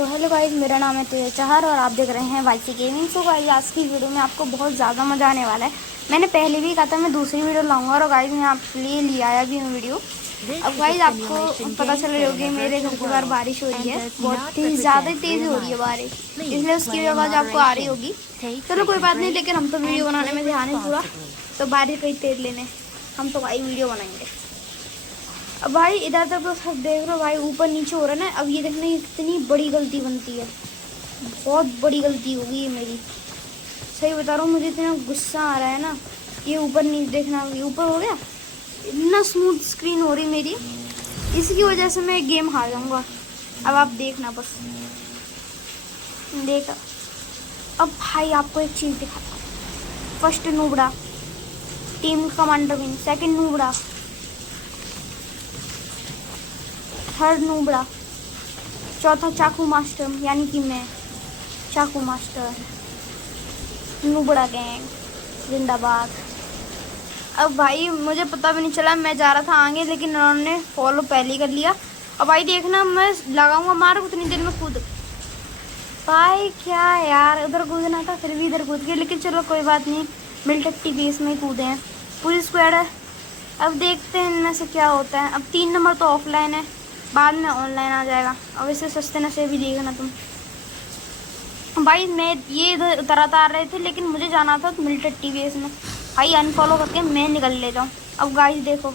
तो hello guys, मेरा नाम है तेज चहर और आप देख रहे हैं वाईसी गेमिंग। सो गाइस, आज की वीडियो में आपको बहुत ज़्यादा मज़ा आने वाला है। मैंने पहले भी कहा था मैं दूसरी वीडियो लाऊंगा और गाइस मैं आपके लिए ले आया भी हूँ वीडियो। अब गाइस आपको पता चल रही होगी मेरे घर के बाहर बारिश हो रही है, बहुत ही ज़्यादा तेज़ हो रही है बारिश, इसलिए उसकी आवाज़ आपको आ रही होगी। चलो कोई बात नहीं, लेकिन हम तो वीडियो बनाने में ध्यान है पूरा, तो बारिश कहीं तेज लेने हम तो भाई वीडियो बनाएंगे। अब भाई इधर तक तो सब देख रहे हो भाई, ऊपर नीचे हो रहा है ना। अब ये देखना, ये कितनी बड़ी गलती बनती है, बहुत बड़ी गलती होगी ये मेरी। सही बता रहा हूँ, मुझे इतना गुस्सा आ रहा है ना। ये ऊपर नीचे देखना, ये ऊपर हो गया, इतना स्मूथ स्क्रीन हो रही मेरी, इसकी वजह से मैं गेम हार जाऊंगा। अब आप देखना, बस देखा। अब भाई आपको एक चीज़ दिखाता हूँ। फर्स्ट नूबड़ा टीम कमांडर विन, सेकंड नूबड़ा, थर्ड नूबड़ा, चौथा चाकू मास्टर यानी कि मैं चाकू मास्टर, नूबड़ा गैंग जिंदाबाद। अब भाई मुझे पता भी नहीं चला, मैं जा रहा था आगे लेकिन उन्होंने फॉलो पहले ही कर लिया। अब भाई देखना, मैं लगाऊंगा मार, उतनी देर में कूद। भाई क्या यार, उधर कूदना था फिर भी इधर कूद गए, लेकिन चलो कोई बात नहीं, मिलिट्री बेस में ही कूदे हैं, पूरी स्क्वाड है। अब देखते हैं इनमें से क्या होता है। अब 3 नंबर तो ऑफलाइन है, बाद में ऑनलाइन आ जाएगा। अब इसे सस्ते नशे भी देखना तुम। भाई मैं ये इधर उतराता आ रहे थे, लेकिन मुझे जाना था मिलिट्री बेस में। भाई अनफॉलो करके मैं निकल ले जाऊँ। अब गाइस देखो,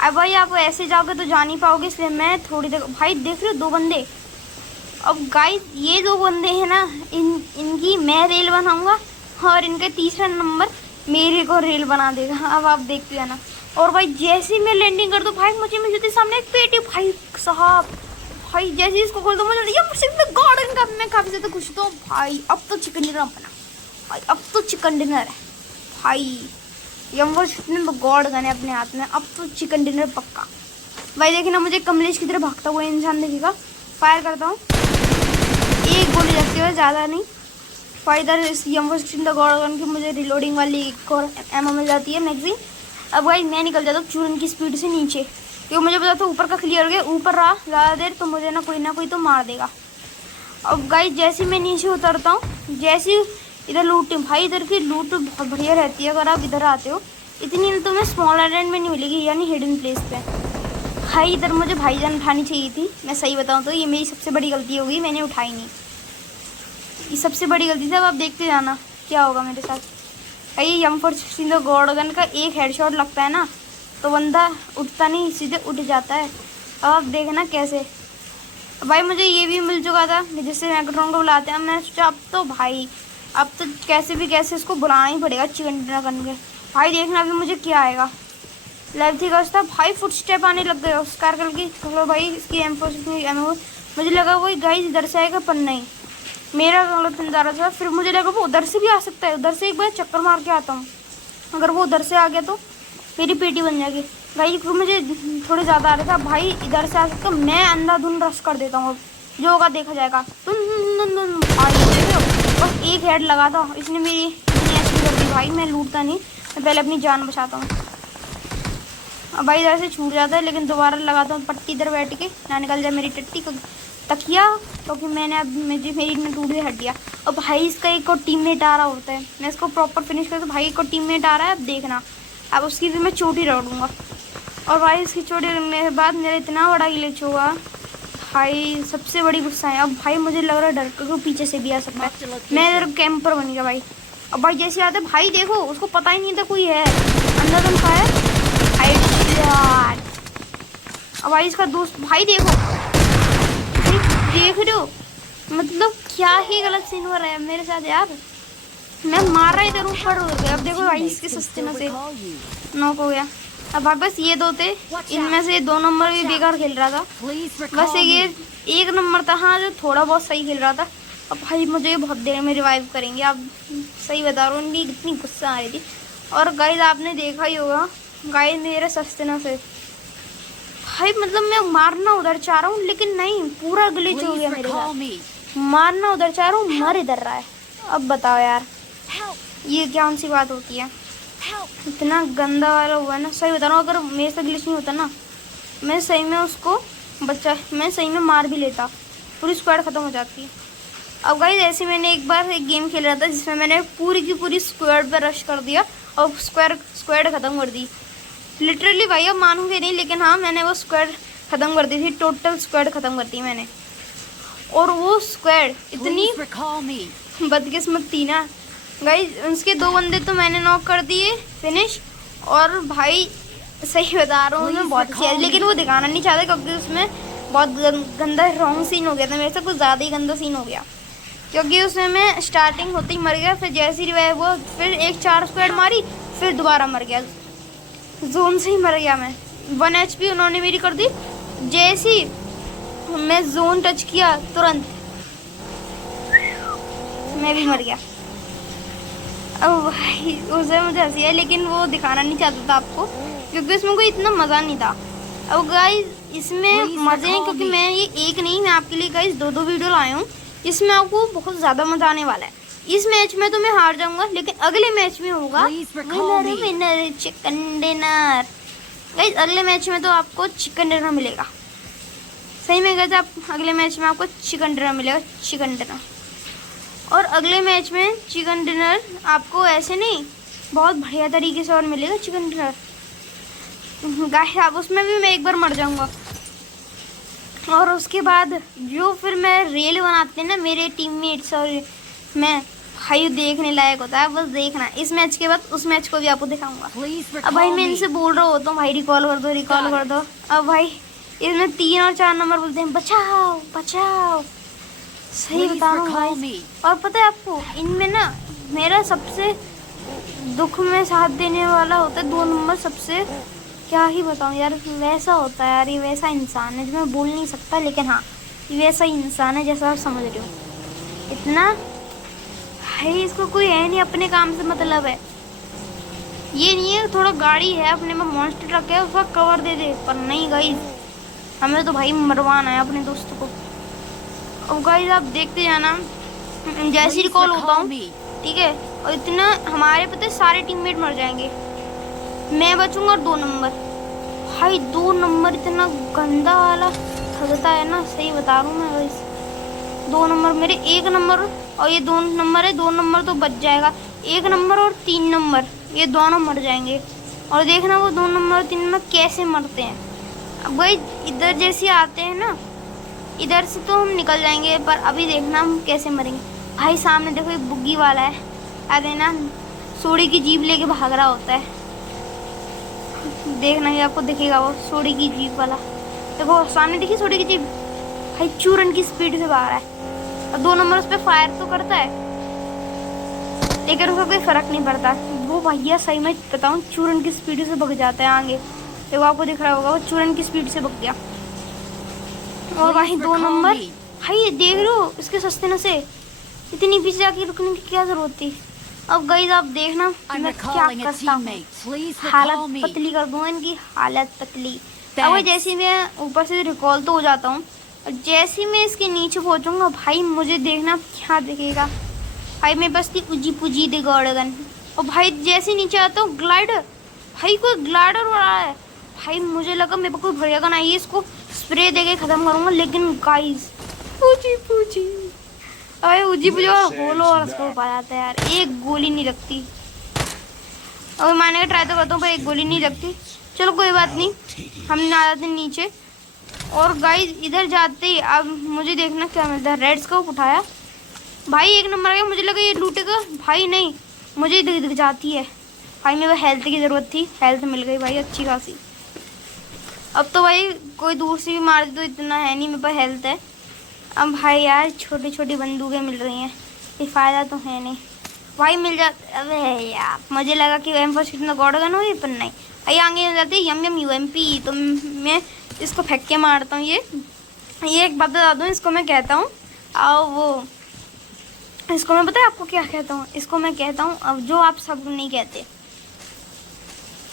अब भाई आप ऐसे जाओगे तो जा नहीं पाओगे, इसलिए मैं थोड़ी देर। भाई देख रहे हो 2 बंदे। अब गाइस ये 2 बंदे हैं ना, इनकी मैं रेल बनाऊंगा और इनका तीसरा नंबर मेरे को रेल बना देगा। अब आप देखते हैं ना। और भाई जैसे ही मैं लैंडिंग कर दूँ, भाई मुझे मिल जाती सामने एक पेटी। भाई साहब, भाई जैसे ही इसको खोल दो मुझे ये मुझसे गार्डन का, मैं काफ़ी ज़्यादा खुश तो भाई। अब तो चिकन डिनर बना भाई, अब तो चिकन डिनर है भाई। यमवर तो गॉड गन है अपने हाथ में, अब तो चिकन डिनर पक्का। भाई देखिए ना, मुझे कमलेश की तरह भागता हुआ इंसान दिखेगा। फायर करता हूँ, एक गोली लगती है, ज़्यादा नहीं। फाइदर इस यमवर गॉड गन की मुझे रिलोडिंग वाली एक और एमओ मिल जाती है, मैगजीन। अब भाई मैं निकल जाता हूँ चूरन की स्पीड से नीचे, क्योंकि मुझे पता था ऊपर का क्लियर हो गया। ऊपर रहा ज़्यादा देर तो मुझे ना कोई तो मार देगा। अब गाइस जैसे मैं नीचे उतरता हूँ, जैसे इधर लूट, भाई इधर की लूट बहुत बढ़िया रहती है अगर आप इधर आते हो। इतनी तो मैं स्मॉल आइलैंड में नहीं मिलेगी, यानी हिडन प्लेस पे। भाई इधर मुझे भाईजान उठानी चाहिए थी, मैं सही बताऊँ तो ये मेरी सबसे बड़ी गलती हो गई, मैंने उठाई नहीं। ये सबसे बड़ी गलती थी। अब आप देखते जाना क्या होगा मेरे साथ। भाई M416 गॉड गन का एक हेडशॉट लगता है ना, तो बंदा उठता नहीं, सीधे उठ जाता है। अब आप देखना कैसे। भाई मुझे ये भी मिल चुका था जिससे मैक्रोन को बुलाते हैं। मैंने सोचा अब तो भाई, अब तो कैसे भी कैसे इसको बुलाना ही पड़ेगा चिकन डिनर करने के। भाई देखना अभी मुझे क्या आएगा। लेफ्ट ही था भाई, फुट स्टेप आने लग गए उस कारकल की। चलो भाई इसकी M416 मुझे लगा वही गाइस इधर से आएगा, पर नहीं, मेरा गलत नज़ारा था। फिर मुझे लगा वो उधर से भी आ सकता है, उधर से एक बार चक्कर मार के आता हूँ। अगर वो उधर से आ गया तो मेरी पेटी बन जाएगी। भाई मुझे थोड़े ज़्यादा आ रहा था। भाई इधर से आ सकता, मैं अंधाधुंध रश कर देता हूँ, जो होगा देखा जाएगा। तुम भाई देख रहे हो, बस एक हेड लगा था, इसने मेरी इतनी ऐसी कर दी। भाई मैं लूटता नहीं, मैं पहले अपनी जान बचाता हूँ। अब भाई इधर से छूट जाता है, लेकिन दोबारा लगाता हूँ पट्टी इधर बैठ के, ना निकल जाए मेरी टट्टी को तकिया, क्योंकि मैंने अब मेरी ने टूट के हट दिया। अब भाई इसका एक और टीममेट आ रहा होता है, मैं इसको प्रॉपर फिनिश करता हूँ। भाई एक और टीममेट आ रहा है, अब देखना। अब उसकी भी मैं चोटी रगड़ूंगा। और भाई इसकी चोटी रगड़ने के बाद मेरा इतना बड़ा ग्लिच होगा भाई, सबसे बड़ी गुस्सा है। अब भाई मुझे लग रहा है डर, क्योंकि पीछे से भी आ सकता है। मैं इधर कैंपर बन गया भाई। अब भाई जैसे आते भाई देखो, उसको पता ही नहीं था कोई है अंदर। तुम खाया अब भाई इसका दोस्त, भाई देखो, देख रहे हो, मतलब क्या ही गलत सीन हो रहा है मेरे साथ यार। मैं मार रहा इधर ऊपर हो गया। अब देखो भाई इसके सस्ते न से नॉक हो गया। अब भाई बस ये 2 थे, इनमें से 2 नंबर भी बेकार खेल रहा था, बस ये 1 नंबर था हाँ जो थोड़ा बहुत सही खेल रहा था। अब भाई मुझे बहुत देर में रिवाइव करेंगे। अब सही बता रहा हूँ, उनकी कितनी गुस्सा आ रही थी। और गाइस आपने देखा ही होगा, गाइस मेरे सस्ते न से भाई, मतलब मैं मारना उधर चाह रहा हूँ, लेकिन नहीं, पूरा ग्लिच हो गया मेरे साथ। मारना उधर चाह रहा हूँ, मर इधर रहा है। अब बताओ यार, ये कौन सी बात होती है। इतना गंदा वाला हुआ है ना, सही बता रहा हूँ। अगर मेरे से ग्लिच नहीं होता ना, मैं सही में उसको मैं सही में मार भी लेता। पूरी स्क्वाड ख़त्म हो जाती है। अब गाइस ऐसे मैंने एक बार एक गेम खेल रहा था जिसमें मैंने पूरी की पूरी स्क्वाड पे रश कर दिया और स्क्वाड ख़त्म कर दी लिटरली भाई। अब मानूंगे नहीं लेकिन हाँ, मैंने वो स्क्वाड ख़त्म कर दी थी, टोटल स्क्वाड ख़त्म कर दी मैंने। और वो स्क्वाड इतनी बदकिस्मत थी ना गाइस, उसके 2 बंदे तो मैंने नॉक कर दिए फिनिश। और भाई सही बता रहा हूँ मैं, बहुत अच्छी है, लेकिन वो दिखाना नहीं चाहता क्योंकि उसमें बहुत गंदा रॉन्ग सीन हो गया था मेरे से, कुछ ज़्यादा ही गंदा सीन हो गया। क्योंकि उसमें मैं स्टार्टिंग होते ही मर गया, फिर जैसे ही रिवाइव हुआ फिर एक 4 स्क्वाड मारी, फिर दोबारा मर गया, जोन से ही मर गया मैं। 1 HP उन्होंने मेरी कर दी, जैसे ही मैं जोन टच किया तुरंत मैं भी मर गया। अब भाई उसे मुझे हंसी है, लेकिन वो दिखाना नहीं चाहता था आपको क्योंकि उसमें कोई इतना मज़ा नहीं था। अब गाइस इसमें मज़े हैं क्योंकि मैं ये एक नहीं, मैं आपके लिए गाइस 2 वीडियो लाया हूँ। इसमें आपको बहुत ज़्यादा मज़ा आने वाला है। इस मैच में तो मैं हार जाऊंगा, लेकिन अगले मैच में होगा विनर चिकन डिनर। गाइस अगले मैच में तो आपको चिकन डिनर मिलेगा, सही में गाइस, आप अगले मैच में आपको चिकन डिनर मिलेगा, चिकन डिनर। और अगले मैच में चिकन डिनर आपको ऐसे नहीं, बहुत बढ़िया तरीके से और मिलेगा चिकन डिनर गाइस। आप उसमें भी मैं एक बार मर जाऊंगा। और उसके बाद जो फिर मैं रेल बनाते हैं ना मेरे टीममेट्स और मैं, भाई देखने लायक होता है, बस देखना। इस मैच के बाद उस मैच को भी आपको दिखाऊंगा। अब भाई मैं इनसे बोल रहा होता हूँ भाई रिकॉल कर दो, रिकॉल कर दो। अब भाई इसमें 3 और 4 नंबर बोलते हैं बचाओ बचाओ, सही बता रहा हूँ भाई। और पता है आपको इनमें ना मेरा सबसे दुख में साथ देने वाला होता है 2 नंबर, सबसे क्या ही बताऊँ यार, वैसा होता है यार, ये वैसा इंसान है जो मैं बोल नहीं सकता, लेकिन हाँ ये वैसा ही इंसान है जैसा आप समझ रहे हो। इतना भाई इसको कोई है नहीं, अपने काम से मतलब है, ये नहीं है थोड़ा गाड़ी है अपने में मॉन्स्टर रखे है उसका कवर दे दे, पर नहीं गाइस हमें तो भाई मरवाना है अपने दोस्त को। अब गाइस आप देखते जाना, जैसे रिकॉल होता हूँ ठीक है, और इतना हमारे पता है सारे टीममेट मर जाएंगे, मैं बचूंगा। और 2 नंबर भाई 2 नंबर इतना गंदा वाला ठगता है ना, सही बता रहा हूँ मैं गाइस। 2 नंबर मेरे 1 नंबर और ये 2 नंबर है, 2 नंबर तो बच जाएगा, 1 नंबर और 3 नंबर ये दोनों मर जाएंगे। और देखना वो 2 नंबर और 3 नंबर कैसे मरते हैं। अब भाई इधर जैसे आते हैं ना, इधर से तो हम निकल जाएंगे, पर अभी देखना हम कैसे मरेंगे। भाई सामने देखो ये बुग्गी वाला है, अरे ना सोडी की जीप लेके भाग रहा होता है, देखना ये आपको दिखेगा वो सोडी की जीप वाला, देखो सामने देखिए सोडी की जीप, भाई चूरन की स्पीड से भाग रहा है। और 2 नंबर उस पर फायर तो करता है लेकिन उसका कोई फर्क नहीं पड़ता, वो भैया सही में बताऊँ चूरन की स्पीड से भग जाता है आगे, देखो आपको दिख रहा होगा वो चूरन की स्पीड से भग गया। और भाई 2 नंबर भाई देख लो इसके सस्ते न से इतनी पीछे जाके रुकने की क्या जरूरत थी। अब गाइस आप देखना मैं क्या करता हूँ, हालत पतली कर दूंगा इनकी, हालत पतली। अब जैसे मैं ऊपर से रिकॉल तो हो जाता हूँ, और जैसे मैं इसके नीचे पहुँचूंगा भाई मुझे देखना क्या दिखेगा, भाई मैं बस थी उजी पुजी दे गॉडगन। और भाई जैसे नीचे आता हूँ ग्लाइडर, भाई कोई ग्लाइडर हो रहा है, भाई मुझे लगा मेरे को कोई बढ़िया गन आई है, इसको स्प्रे देके ख़त्म करूँगा, लेकिन गाइस उजी पुजी, अरे उजी पुजी और होलो और उसको पा जाता है यार, एक गोली नहीं लगती। और मारने का ट्राई तो करता हूँ पर एक गोली नहीं लगती। चलो कोई बात नहीं, हम आ जाते नीचे। और गाइस इधर जाते ही अब मुझे देखना क्या मिलता है। रेड स्कोप उठाया भाई, 1 नंबर आ गया, मुझे लगा ये लूटेगा, भाई नहीं मुझे दिख जाती है। भाई मेरे को हेल्थ की ज़रूरत थी, हेल्थ मिल गई भाई अच्छी खासी। अब तो भाई कोई दूर से भी मार दे तो इतना है नहीं, मेरे पास हेल्थ है। अब भाई यार छोटी छोटी बंदूकें मिल रही हैं, ये फ़ायदा तो है नहीं भाई, मिल जाते। अबे यार मुझे लगा कि M4 कितना गॉडगन हो, पर नहीं भाई आगे मिल जाती है यम UMP। तो मैं इसको फेंक के मारता हूँ। ये एक बात बता दूँ, इसको मैं कहता हूँ और वो इसको मैं पता है आपको क्या कहता हूँ, इसको मैं कहता हूँ अब जो आप सब नहीं कहते,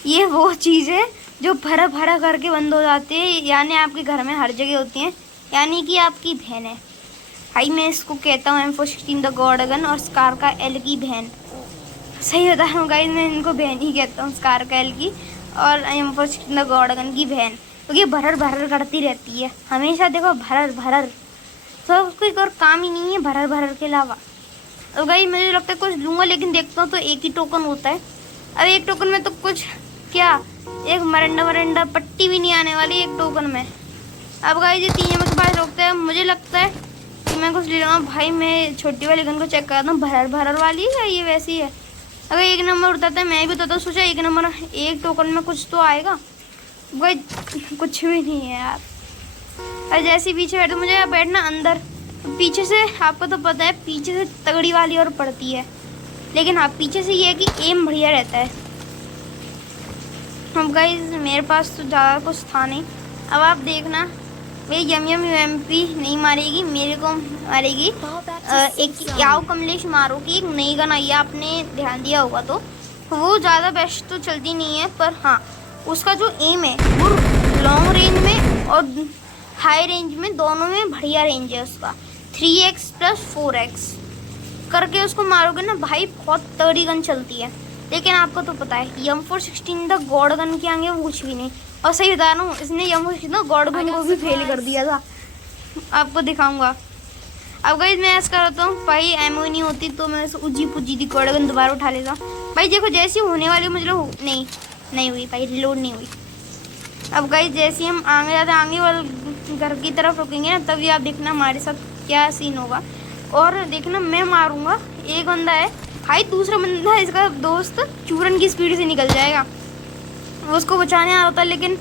ये वो चीज़ है जो भरा भरा करके बंद हो जाती है, यानी आपके घर में हर जगह होती हैं, यानी कि आपकी बहन है भाई। मैं इसको कहता हूँ M416 द गॉडगन और स्कार का L की बहन। सही बता रहा हूँ गाइस, मैं इनको बहन ही कहता हूँ, स्कार का L की और M416 द गॉडगन की बहन, क्योंकि भरर भरर करती रहती है हमेशा, देखो भरर भरर तो कोई और काम ही नहीं है भरर भरर के अलावा। तो गाइस मुझे लगता है कुछ लूँगा, लेकिन देखता हूँ तो एक ही टोकन होता है। अब एक टोकन में तो कुछ क्या, एक मरंडा पट्टी भी नहीं आने वाली एक टोकन में। अब गाइस ये 3 के पास रोकते हैं, मुझे लगता है कि मैं कुछ ले लूँगा। भाई मैं छोटी वाली गन को चेक करता हूँ, भरर भरर वाली है या ये वैसी है। अगर 1 नंबर उठाता है मैं भी उठाता हूँ, सोचा 1 नंबर एक टोकन में कुछ तो आएगा। भाई कुछ भी नहीं है यार। और जैसे पीछे बैठे, मुझे बैठना अंदर, पीछे से आपको तो पता है पीछे से तगड़ी वाली और पड़ती है, लेकिन हाँ पीछे से ये है कि एम बढ़िया रहता है। अब गाइस मेरे पास तो ज़्यादा कुछ था नहीं। अब आप देखना मेरी यम यूएमपी नहीं मारेगी, मेरे को मारेगी एक याव कमलेश मारो की एक नई गन आई है, आपने ध्यान दिया होगा तो वो ज़्यादा बेस्ट तो चलती नहीं है, पर हाँ उसका जो एम है वो लॉन्ग रेंज में और हाई रेंज में दोनों में बढ़िया रेंज है उसका। 3x + 4x करके उसको मारोगे ना भाई, बहुत तगड़ी गन चलती है। लेकिन आपको तो पता है M416 द गॉड गन के आगे वो कुछ भी नहीं। और सही बता रहा हूँ, इसने M416 गॉड गन को भी फेल कर दिया था, आपको दिखाऊंगा। अब गाइस मैं ऐसा करता हूँ, भाई एमओ नहीं होती तो मैं उजी पुजी दी गॉड गन दोबारा उठा लेता हूँ। भाई देखो जैसी होने वाली मुझे नहीं हुई भाई, रिलोड नहीं हुई। अब गाइस जैसे हम आगे जाते आगे वाले घर की तरफ रुकेंगे ना, तभी आप देखना हमारे साथ क्या सीन होगा। और देखना मैं मारूंगा, एक बंदा है भाई, दूसरा बंदा है इसका दोस्त चूरन की स्पीड से निकल जाएगा, उसको बचाने आ रहा था, लेकिन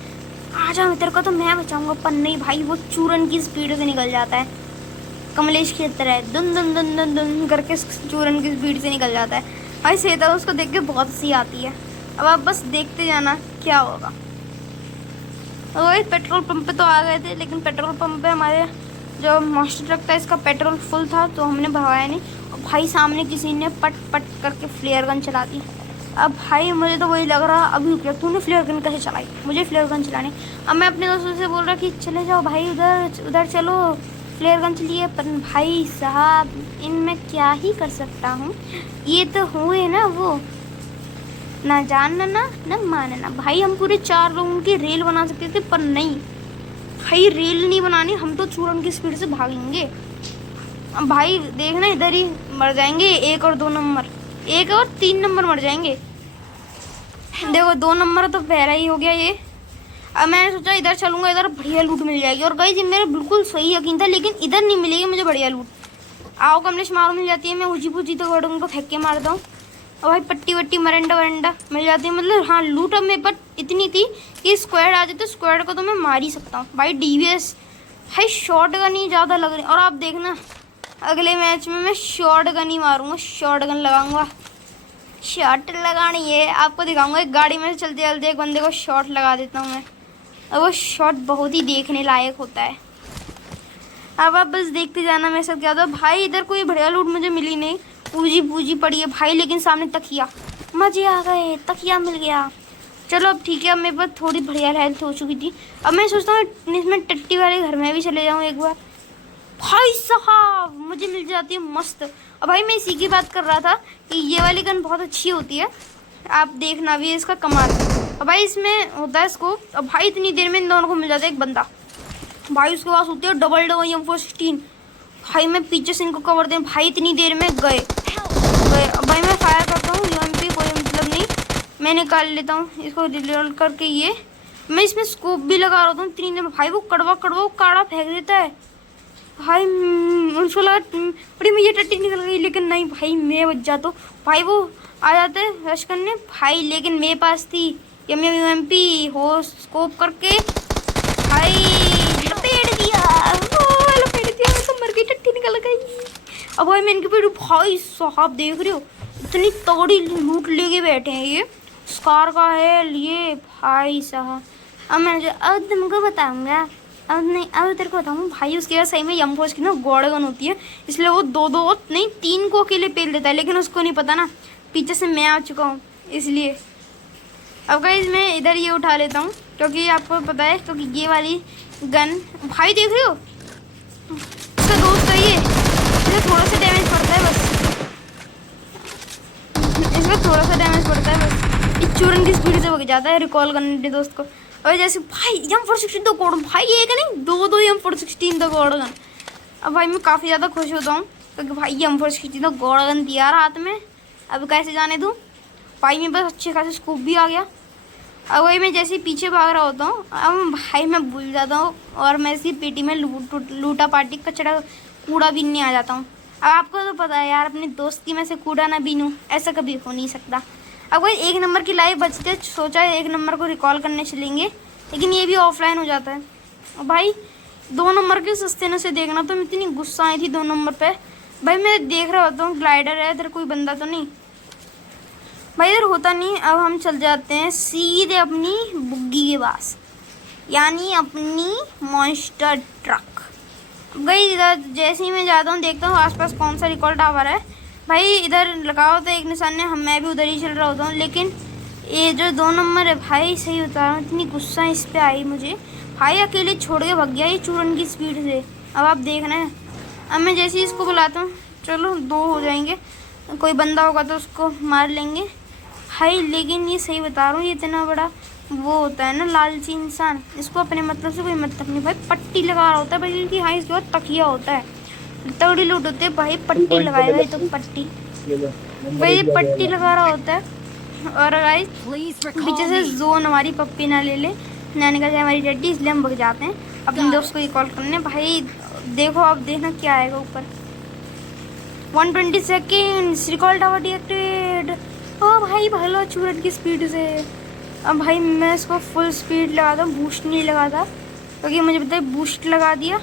आ जा मित्र को तो मैं बचाऊंगा, पर नहीं भाई वो चूरन की स्पीड से निकल जाता है। कमलेश की तरह दुन दुन दुन दुन दुन करके चूरन की स्पीड से निकल जाता है भाई। सही था, उसको देख के बहुत हंसी आती है। अब आप बस देखते जाना क्या होगा। वही पेट्रोल पंप पे तो आ गए थे, लेकिन पेट्रोल पंप पे हमारे जो मास्टर ट्रक था इसका पेट्रोल फुल था तो हमने भरवाया नहीं। और भाई सामने किसी ने पट पट करके फ्लेयर गन चला दी। अब भाई मुझे तो वही लग रहा, अभी रुक, तूने फ्लेयर गन कैसे चलाई, मुझे फ्लेयर गन चलानी। अब मैं अपने दोस्तों से बोल रहा कि चले जाओ भाई, उधर चलो फ्लेयर गन चलिए, पर भाई साहब इनमें क्या ही कर सकता हूँ, ये तो हुए ना वो ना जानना ना मानना। भाई हम पूरे 4 लोगों की रेल बना सकते थे, पर नहीं भाई रेल नहीं बनानी, हम तो चूरन की स्पीड से भागेंगे। अब भाई देखना इधर ही मर जाएंगे 1 और 2 नंबर, 1 और 3 नंबर मर जाएंगे। देखो 2 नंबर तो पहला ही हो गया ये। अब मैंने सोचा इधर चलूंगा, इधर बढ़िया लूट मिल जाएगी। और गाइस मेरा बिल्कुल सही यकीन था, लेकिन इधर नहीं मिलेगी मुझे बढ़िया लूट। आओ कमलेश मारो मिल जाती है, मैं ऊँची पूछी तो गड़ों को फेंक के मारता हूँ। और भाई पट्टी वट्टी मरंडा वरंडा मिल जाती है, मतलब हाँ लूट अब मेरे पर इतनी थी कि स्क्वाड आ जाए तो स्क्वाड को तो मैं मार ही सकता हूँ। भाई डीवीएस भाई शॉर्ट गन ही ज़्यादा लग रही। और आप देखना अगले मैच में मैं शॉर्ट गन ही मारूंगा, शॉर्ट गन लगाऊंगा। शॉट लगानी है, आपको दिखाऊंगा एक गाड़ी में चलते चलते एक बंदे को शॉट लगा देता हूँ मैं, और वो शॉट बहुत ही देखने लायक होता है। अब आप बस देखते जाना मेरे साथ क्या होता है। भाई इधर कोई बढ़िया लूट मुझे मिली नहीं, पूजी पूजी पड़ी है भाई, लेकिन सामने तकिया, मजे आ गए, तकिया मिल गया। चलो अब ठीक है, अब मेरे पास थोड़ी बढ़िया हेल्थ हो चुकी थी। अब मैं सोचता हूँ इसमें टट्टी वाले घर में भी चले जाऊँ एक बार। भाई साहब मुझे मिल जाती है मस्त। अब भाई मैं इसी की बात कर रहा था कि ये वाली गन बहुत अच्छी होती है, आप देखना भी इसका कमाल। अब भाई इसमें होता है स्कोप। अब भाई इतनी देर में इन दोनों को मिल जाता है एक बंदा, भाई उसके पास होती है डबल M416। भाई मैं पीछे से इनको कवर दें, भाई इतनी देर में गए। अब भाई मैं फायर करता हूँ, UMP कोई मतलब नहीं, मैं निकाल लेता हूँ इसको रिलोड करके। ये मैं इसमें स्कोप भी लगा रहा हूँ इतनी देर में। भाई वो कड़वा काड़ा फेंक देता है भाई, उनको लगा बड़ी मुझे टट्टी निकल गई, लेकिन नहीं भाई मैं बच जाता हूँ। भाई वो आ जाते हैं रश करने भाई, लेकिन मेरे पास थी UMP हो स्कोप करके भाई लपेट दिया, तो मर गई, टट्टी निकल गई। अब भाई मैं इनके पेड़, भाई साहब देख रहे हो इतनी तगड़ी लूट लेके बैठे हैं ये, स्कार का है ये भाई साहब। अब तुमको बताऊंगा, अब नहीं अब तेरे को बताऊँ भाई, उसके बाद सही में M4 की ना गॉड गन होती है, इसलिए वो 2 नहीं 3 को अकेले पेल देता है, लेकिन उसको नहीं पता ना पीछे से मैं आ चुका हूँ इसलिए। अब गाइस मैं इधर ये उठा लेता हूँ, क्योंकि आपको पता है, क्योंकि ये वाली गन भाई देख रहे हो इसका दोस्त है ये, इसका थोड़ा सा डैमेज पड़ता है बस, इसका थोड़ा सा डैमेज पड़ता है बस, इस चूरन की स्पीड से भग जाता है रिकॉल करने दोस्त को। और जैसे भाई M416 तो कोड भाई, एक नहीं 2 M416 तो कोड गन। अब भाई मैं काफ़ी ज़्यादा खुश होता हूँ क्योंकि भाई ये अनफॉर्चुनेटली तो गौड़गन थी यार हाथ में। अब कैसे जाने दूँ भाई, मेरे पास अच्छे खासे स्कूप भी आ गया। अब वही मैं जैसे ही पीछे भाग रहा होता हूँ, अब भाई मैं भूल जाता हूँ और मैं इसी पेटी में लूटा पार्टी कचड़ा कूड़ा बीनने आ जाता हूँ। अब आपको तो पता है यार, अपने दोस्त की मैं से कूड़ा ना बीनूँ, ऐसा कभी हो नहीं सकता। अब वही 1 नंबर की लाइव बचते, सोचा है 1 नंबर को रिकॉल करने चलेंगे, लेकिन ये भी ऑफलाइन हो जाता है। और भाई 2 नंबर के सस्ते से देखना, तो मैं इतनी गुस्सा आई थी 2 नंबर पे। भाई मैं देख रहा होता हूँ ग्लाइडर है इधर, कोई बंदा तो नहीं भाई, इधर होता नहीं। अब हम चल जाते हैं सीधे अपनी बुग्गी के पास, यानी अपनी मॉन्स्टर ट्रक। भाई इधर जैसे ही मैं जाता हूँ देखता हूँ आसपास कौन सा रिकॉल टावर है। भाई इधर लगाओ तो एक निशान है, मैं भी उधर ही चल रहा होता हूँ, लेकिन ये जो 2 नंबर है भाई, सही बता रहा हूँ, इतनी गुस्सा इस पे आई मुझे। भाई अकेले छोड़ के भाग गया ये चूरन की स्पीड से। अब आप देख रहे हैं, अब मैं जैसे ही इसको बुलाता हूँ, चलो 2 हो जाएंगे, कोई बंदा होगा तो उसको मार लेंगे भाई। लेकिन ये सही बता रहा हूँ, ये इतना बड़ा वो होता है ना लालची इंसान, इसको अपने मतलब से कोई मतलब नहीं। भाई पट्टी लगा रहा होता है भाई, कि हाँ इसके बाद तकिया होता है, तगड़ी लूट होते है भाई, पट्टी लगाएगा ये तो पट्टी भाई, ये पट्टी लगा रहा होता है। और गाइस पीछे से जोन हमारी पप्पी ना ले ले, नैने का हमारी डड्डी, इसलिए हम भग जाते हैं अपने दोस्त को कॉल करने। भाई देखो अब देखना क्या आएगा ऊपर। 120 सेकेंड्स, रिकॉल टावर डीएक्टिवेट। ओ भाई भागलो चूरन की स्पीड से। अब भाई मैं इसको फुल स्पीड लगाता हूँ, बूस्ट नहीं लगाता क्योंकि मुझे पता है बूस्ट लगा दिया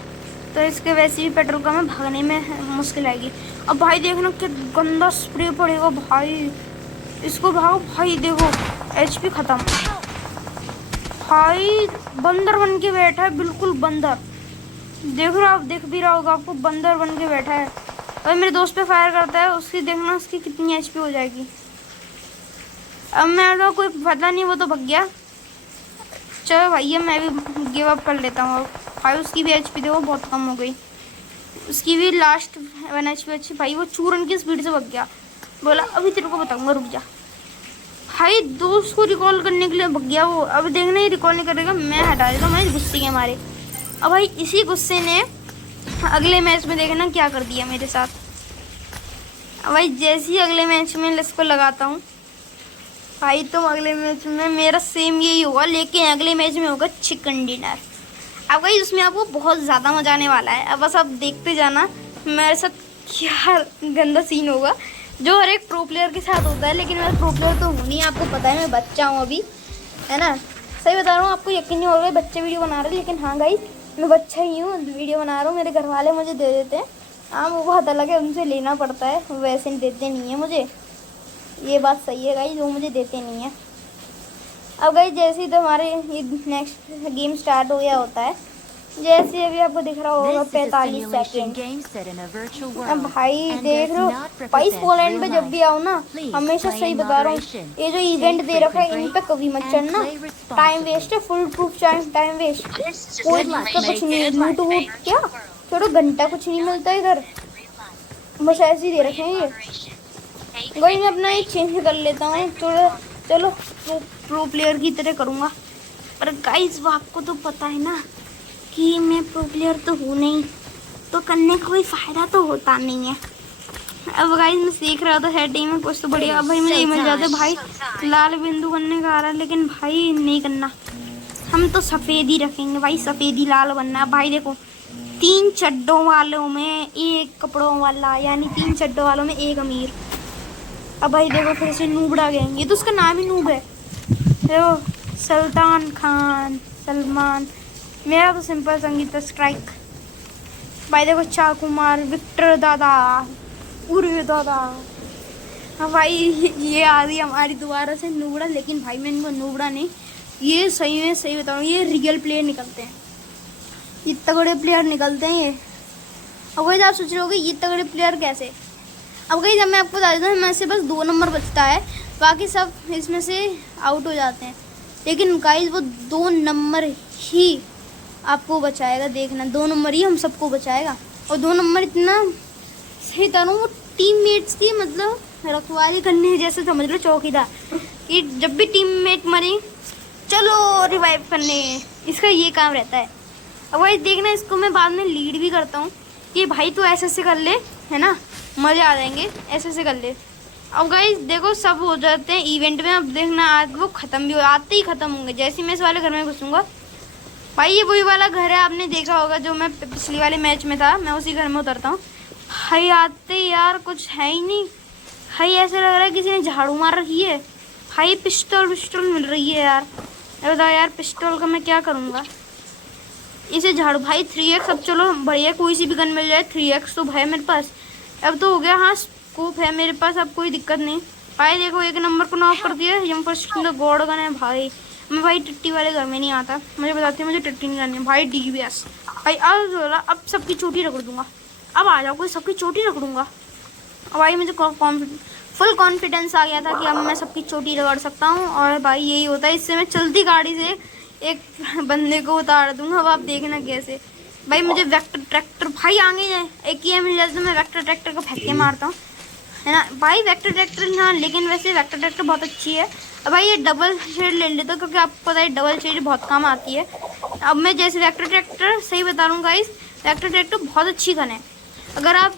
तो इसके वैसे भी पेट्रोल का में भागने में मुश्किल आएगी। अब भाई देखना क्या गंदा स्प्रे पड़ेगा भाई, इसको भागो भाई। देखो एचपी ख़त्म भाई, बंदर बन के बैठा है, बिल्कुल बंदर। देख रहे हो आप, देख भी रहा होगा आपको, बंदर बन के बैठा है। भाई मेरे दोस्त पे फायर करता है, उसकी देखना उसकी कितनी एचपी हो जाएगी। अब मैं तो कोई पता नहीं, वो तो भग गया। चलो भैया मैं भी गिव अप कर लेता हूँ भाई। उसकी भी एचपी देखो बहुत कम हो गई, उसकी भी लास्ट 1 एचपी अच्छी। भाई वो चूरन की स्पीड से भग गया, बोला अभी तेरे को बताऊंगा रुक जा। भाई दोस्त को रिकॉल करने के लिए भग गया वो। अब देखना ये रिकॉल नहीं करेगा, मैं हटा देता हूँ, मैं गुस्से के मारे। अब भाई इसी गुस्से ने अगले मैच में देखना क्या कर दिया मेरे साथ। अब भाई जैसे ही अगले मैच में इसको लगाता हूँ भाई, तो अगले मैच में मेरा सेम यही होगा, लेकिन अगले मैच में होगा चिकन डिनर। अब भाई उसमें आपको बहुत ज़्यादा मजा आने वाला है। अब बस आप देखते जाना मेरे साथ क्या गंदा सीन होगा, जो हर एक प्रो प्लेयर के साथ होता है। लेकिन मैं प्रो प्लेयर तो हूँ नहीं, आपको पता है मैं बच्चा हूँ अभी, है ना। सही बता रहा हूँ, आपको यकीन नहीं होगा बच्चे वीडियो बना रहे, लेकिन हाँ गाइस मैं बच्चा ही हूँ, वीडियो बना रहा हूँ। मेरे घर वाले मुझे दे देते हैं, हाँ वो बहुत अलग है, उनसे लेना पड़ता है, वैसे नहीं देते नहीं है मुझे, ये बात सही है गाइस, वो मुझे देते नहीं है। अब गाइस जैसे ही तो हमारे ये नेक्स्ट गेम स्टार्ट हो गया होता है, जैसे अभी आपको दिख रहा होगा 45 सेकेंड। अब भाई देख रहे हो भाई, पोलैंड पे जब भी आओ ना, हमेशा सही बता रहा हूँ, ये जो इवेंट दे रखा है इन पे कभी मत चढ़ना, टाइम वेस्ट है, फुल प्रूफ टाइम वेस्ट। कोई कुछ नहीं, लूट वूट क्या छोड़ो, घंटा कुछ नहीं मिलता इधर, बस ऐसे ही दे रखे हैं ये। वही मैं अपना ये चेंज कर लेता हूँ, चलो प्रो प्लेयर की तरह करूँगा। पर गाइस वो आपको तो पता है ना कि मैं प्रो प्लेयर तो हूँ नहीं, तो करने का कोई फ़ायदा तो होता नहीं है। अब गाइस मैं सीख रहा था सेटिंग में कुछ तो बढ़िया। अब भाई मुझे ये मिल जाता है भाई, लाल बिंदु करने का आ रहा है, लेकिन भाई नहीं करना, हम तो सफ़ेद ही रखेंगे भाई, सफ़ेद ही लाल बनना है। भाई देखो 3 चड्डों वालों में 1 कपड़ों वाला, यानी 3 चड्डों वालों में 1 अमीर। अब भाई देखो फिर से नूबड़ा गैंग, ये तो उसका नाम ही नूब है। देखो सुल्तान खान, सलमान, मेरा तो सिंपल संगीत स्ट्राइक। भाई देखो चाकू मार, विक्टर दादा, उरे दादा। हाँ भाई ये आ रही हमारी दोबारा से नूबड़ा, लेकिन भाई मैं इनको नूबड़ा नहीं, ये सही में सही बताऊँ, ये रियल प्लेयर निकलते हैं, ये तगड़े प्लेयर निकलते हैं ये। अब वही आप सोच रहे होगे ये तगड़े प्लेयर कैसे। अब गई जब मैं आपको बता देता हूँ, मैं से बस 2 नंबर बचता है, बाकी सब इसमें से आउट हो जाते हैं, लेकिन गाइस वो 2 नंबर ही आपको बचाएगा। देखना 2 नंबर ही हम सबको बचाएगा, और 2 नंबर इतना सही तरह वो टीममेट्स की मतलब रखवाली करने जैसे समझ लो, चौकीदार, कि जब भी टीममेट मरे चलो रिवाइव करने, इसका ये काम रहता है। अब वही देखना, इसको मैं बाद में लीड भी करता हूँ, कि भाई तू ऐसे कर ले, है ना, मजे आ जाएंगे, ऐसे कर ले। अब गाइस देखो सब हो जाते हैं इवेंट में। अब देखना आज वो खत्म भी हो, आते ही खत्म होंगे जैसे ही मैं इस वाले घर में घुसूंगा। भाई ये वही वाला घर है, आपने देखा होगा जो मैं पिछली वाले मैच में था, मैं उसी घर में उतरता हूँ। भाई आते यार कुछ है ही नहीं। भाई ऐसे लग रहा है किसी ने झाड़ू मार रखी है। भाई पिस्टल मिल रही है यार। बताओ यार पिस्टल का मैं क्या करूँगा, इसे झाड़ू। भाई 3x, अब चलो बढ़िया कोई सी भी गन मिल जाए। 3x तो भाई मेरे पास अब तो हो गया। हाँ स्कोप है मेरे पास, अब कोई दिक्कत नहीं। भाई देखो एक नंबर को नॉक कर दिया। जंपर गॉड गन है भाई। मैं भाई टट्टी वाले घर में नहीं आता, मुझे बताती है मुझे टट्टी नहीं करनी है भाई। DBS भाई अब सबकी चोटी रगड़ दूंगा। अब आ जाओ कोई, सबकी चोटी रगड़ूंगा। अब भाई मुझे फुल कॉन्फिडेंस आ गया था कि अब मैं सबकी चोटी रगड़ सकता हूँ। और भाई यही होता है, इससे मैं चलती गाड़ी से एक बंदे को उतार दूंगा। अब आप देखना कैसे। भाई मुझे वेक्टर ट्रैक्टर, भाई आगे जाए एक ही मिल जाए तो मैं वेक्टर ट्रैक्टर को फेंक के मारता हूँ, है ना भाई। वेक्टर ट्रैक्टर ना, लेकिन वैसे वेक्टर ट्रैक्टर बहुत अच्छी है। अब भाई ये डबल शेड ले लेता हूँ क्योंकि आपको पता है डबल शेड बहुत काम आती है। अब मैं जैसे वेक्टर ट्रैक्टर, सही बता रहा हूँ गाइस, वेक्टर ट्रैक्टर बहुत अच्छी गन है। अगर आप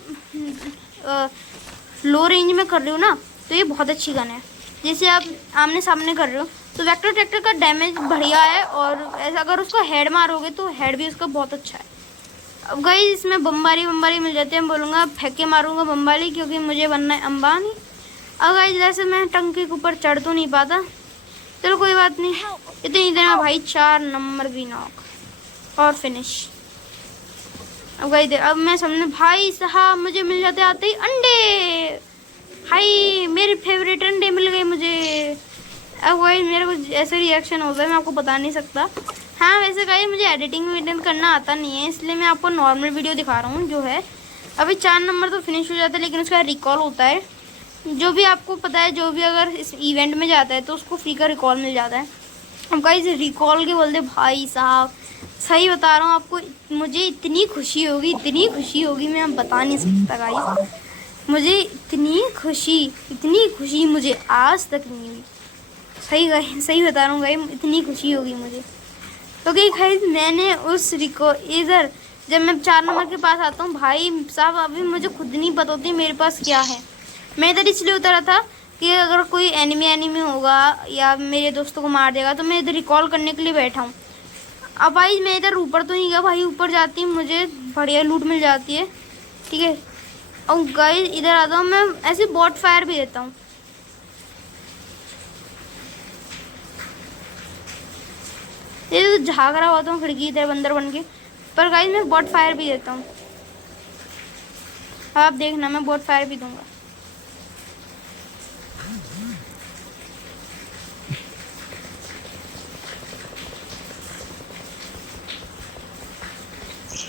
लो रेंज में कर रहे हो ना तो ये बहुत अच्छी गन है। जैसे आप आमने सामने कर रहे हो तो वेक्टर ट्रैक्टर का डैमेज बढ़िया है। और ऐसा अगर उसको हेड मारोगे तो हेड भी उसका बहुत अच्छा है। अब गाइस इसमें बम्बारी मिल जाते हैं, बोलूँगा फेंक के मारूंगा बम्बारी, क्योंकि मुझे बनना है अंबानी। अब गाइस जैसे मैं टंकी के ऊपर चढ़ तो नहीं पाता, चलो कोई बात नहीं। इतनी देर में भाई 4 नंबर भी नॉक और फिनिश। अब गाइस अब मैं समझ, भाई साहब मुझे मिल जाते आते ही अंडे। भाई मेरे फेवरेट अंडे मिल गए मुझे। अब भाई मेरे को ऐसे रिएक्शन होता है मैं आपको बता नहीं सकता। हाँ वैसे गाइस मुझे एडिटिंग करना आता नहीं है, इसलिए मैं आपको नॉर्मल वीडियो दिखा रहा हूँ जो है। अभी 4 नंबर तो फिनिश हो जाता है, लेकिन उसका रिकॉल होता है। जो भी आपको पता है, जो भी अगर इस इवेंट में जाता है तो उसको फ्री का रिकॉल मिल जाता है। अब गाइस रिकॉल के बोलते भाई साहब, सही बता रहा हूँ आपको, मुझे इतनी खुशी होगी मैं बता नहीं सकता गाइस। मुझे इतनी खुशी मुझे आज तक नहीं हुई। सही बता रहा हूँ गाइस, इतनी खुशी होगी मुझे। तो गाइस मैंने उस इधर जब मैं 4 नंबर के पास आता हूँ, भाई साहब अभी मुझे खुद नहीं पता होती मेरे पास क्या है। मैं इधर इसलिए उतरा था कि अगर कोई एनिमी होगा या मेरे दोस्तों को मार देगा तो मैं इधर रिकॉल करने के लिए बैठा हूँ। अब भाई मैं इधर ऊपर तो नहीं गया, भाई ऊपर जाती हूँ मुझे बढ़िया लूट मिल जाती है, ठीक है। और गाइस इधर आता हूँ, मैं ऐसे बॉट फायर भी देता हूँ। ये तो झाग रहा होता हूँ खिड़की इधर बंदर बन के, पर गाइस मैं बॉट फायर भी देता हूँ। आप देखना मैं बॉट फायर भी दूंगा।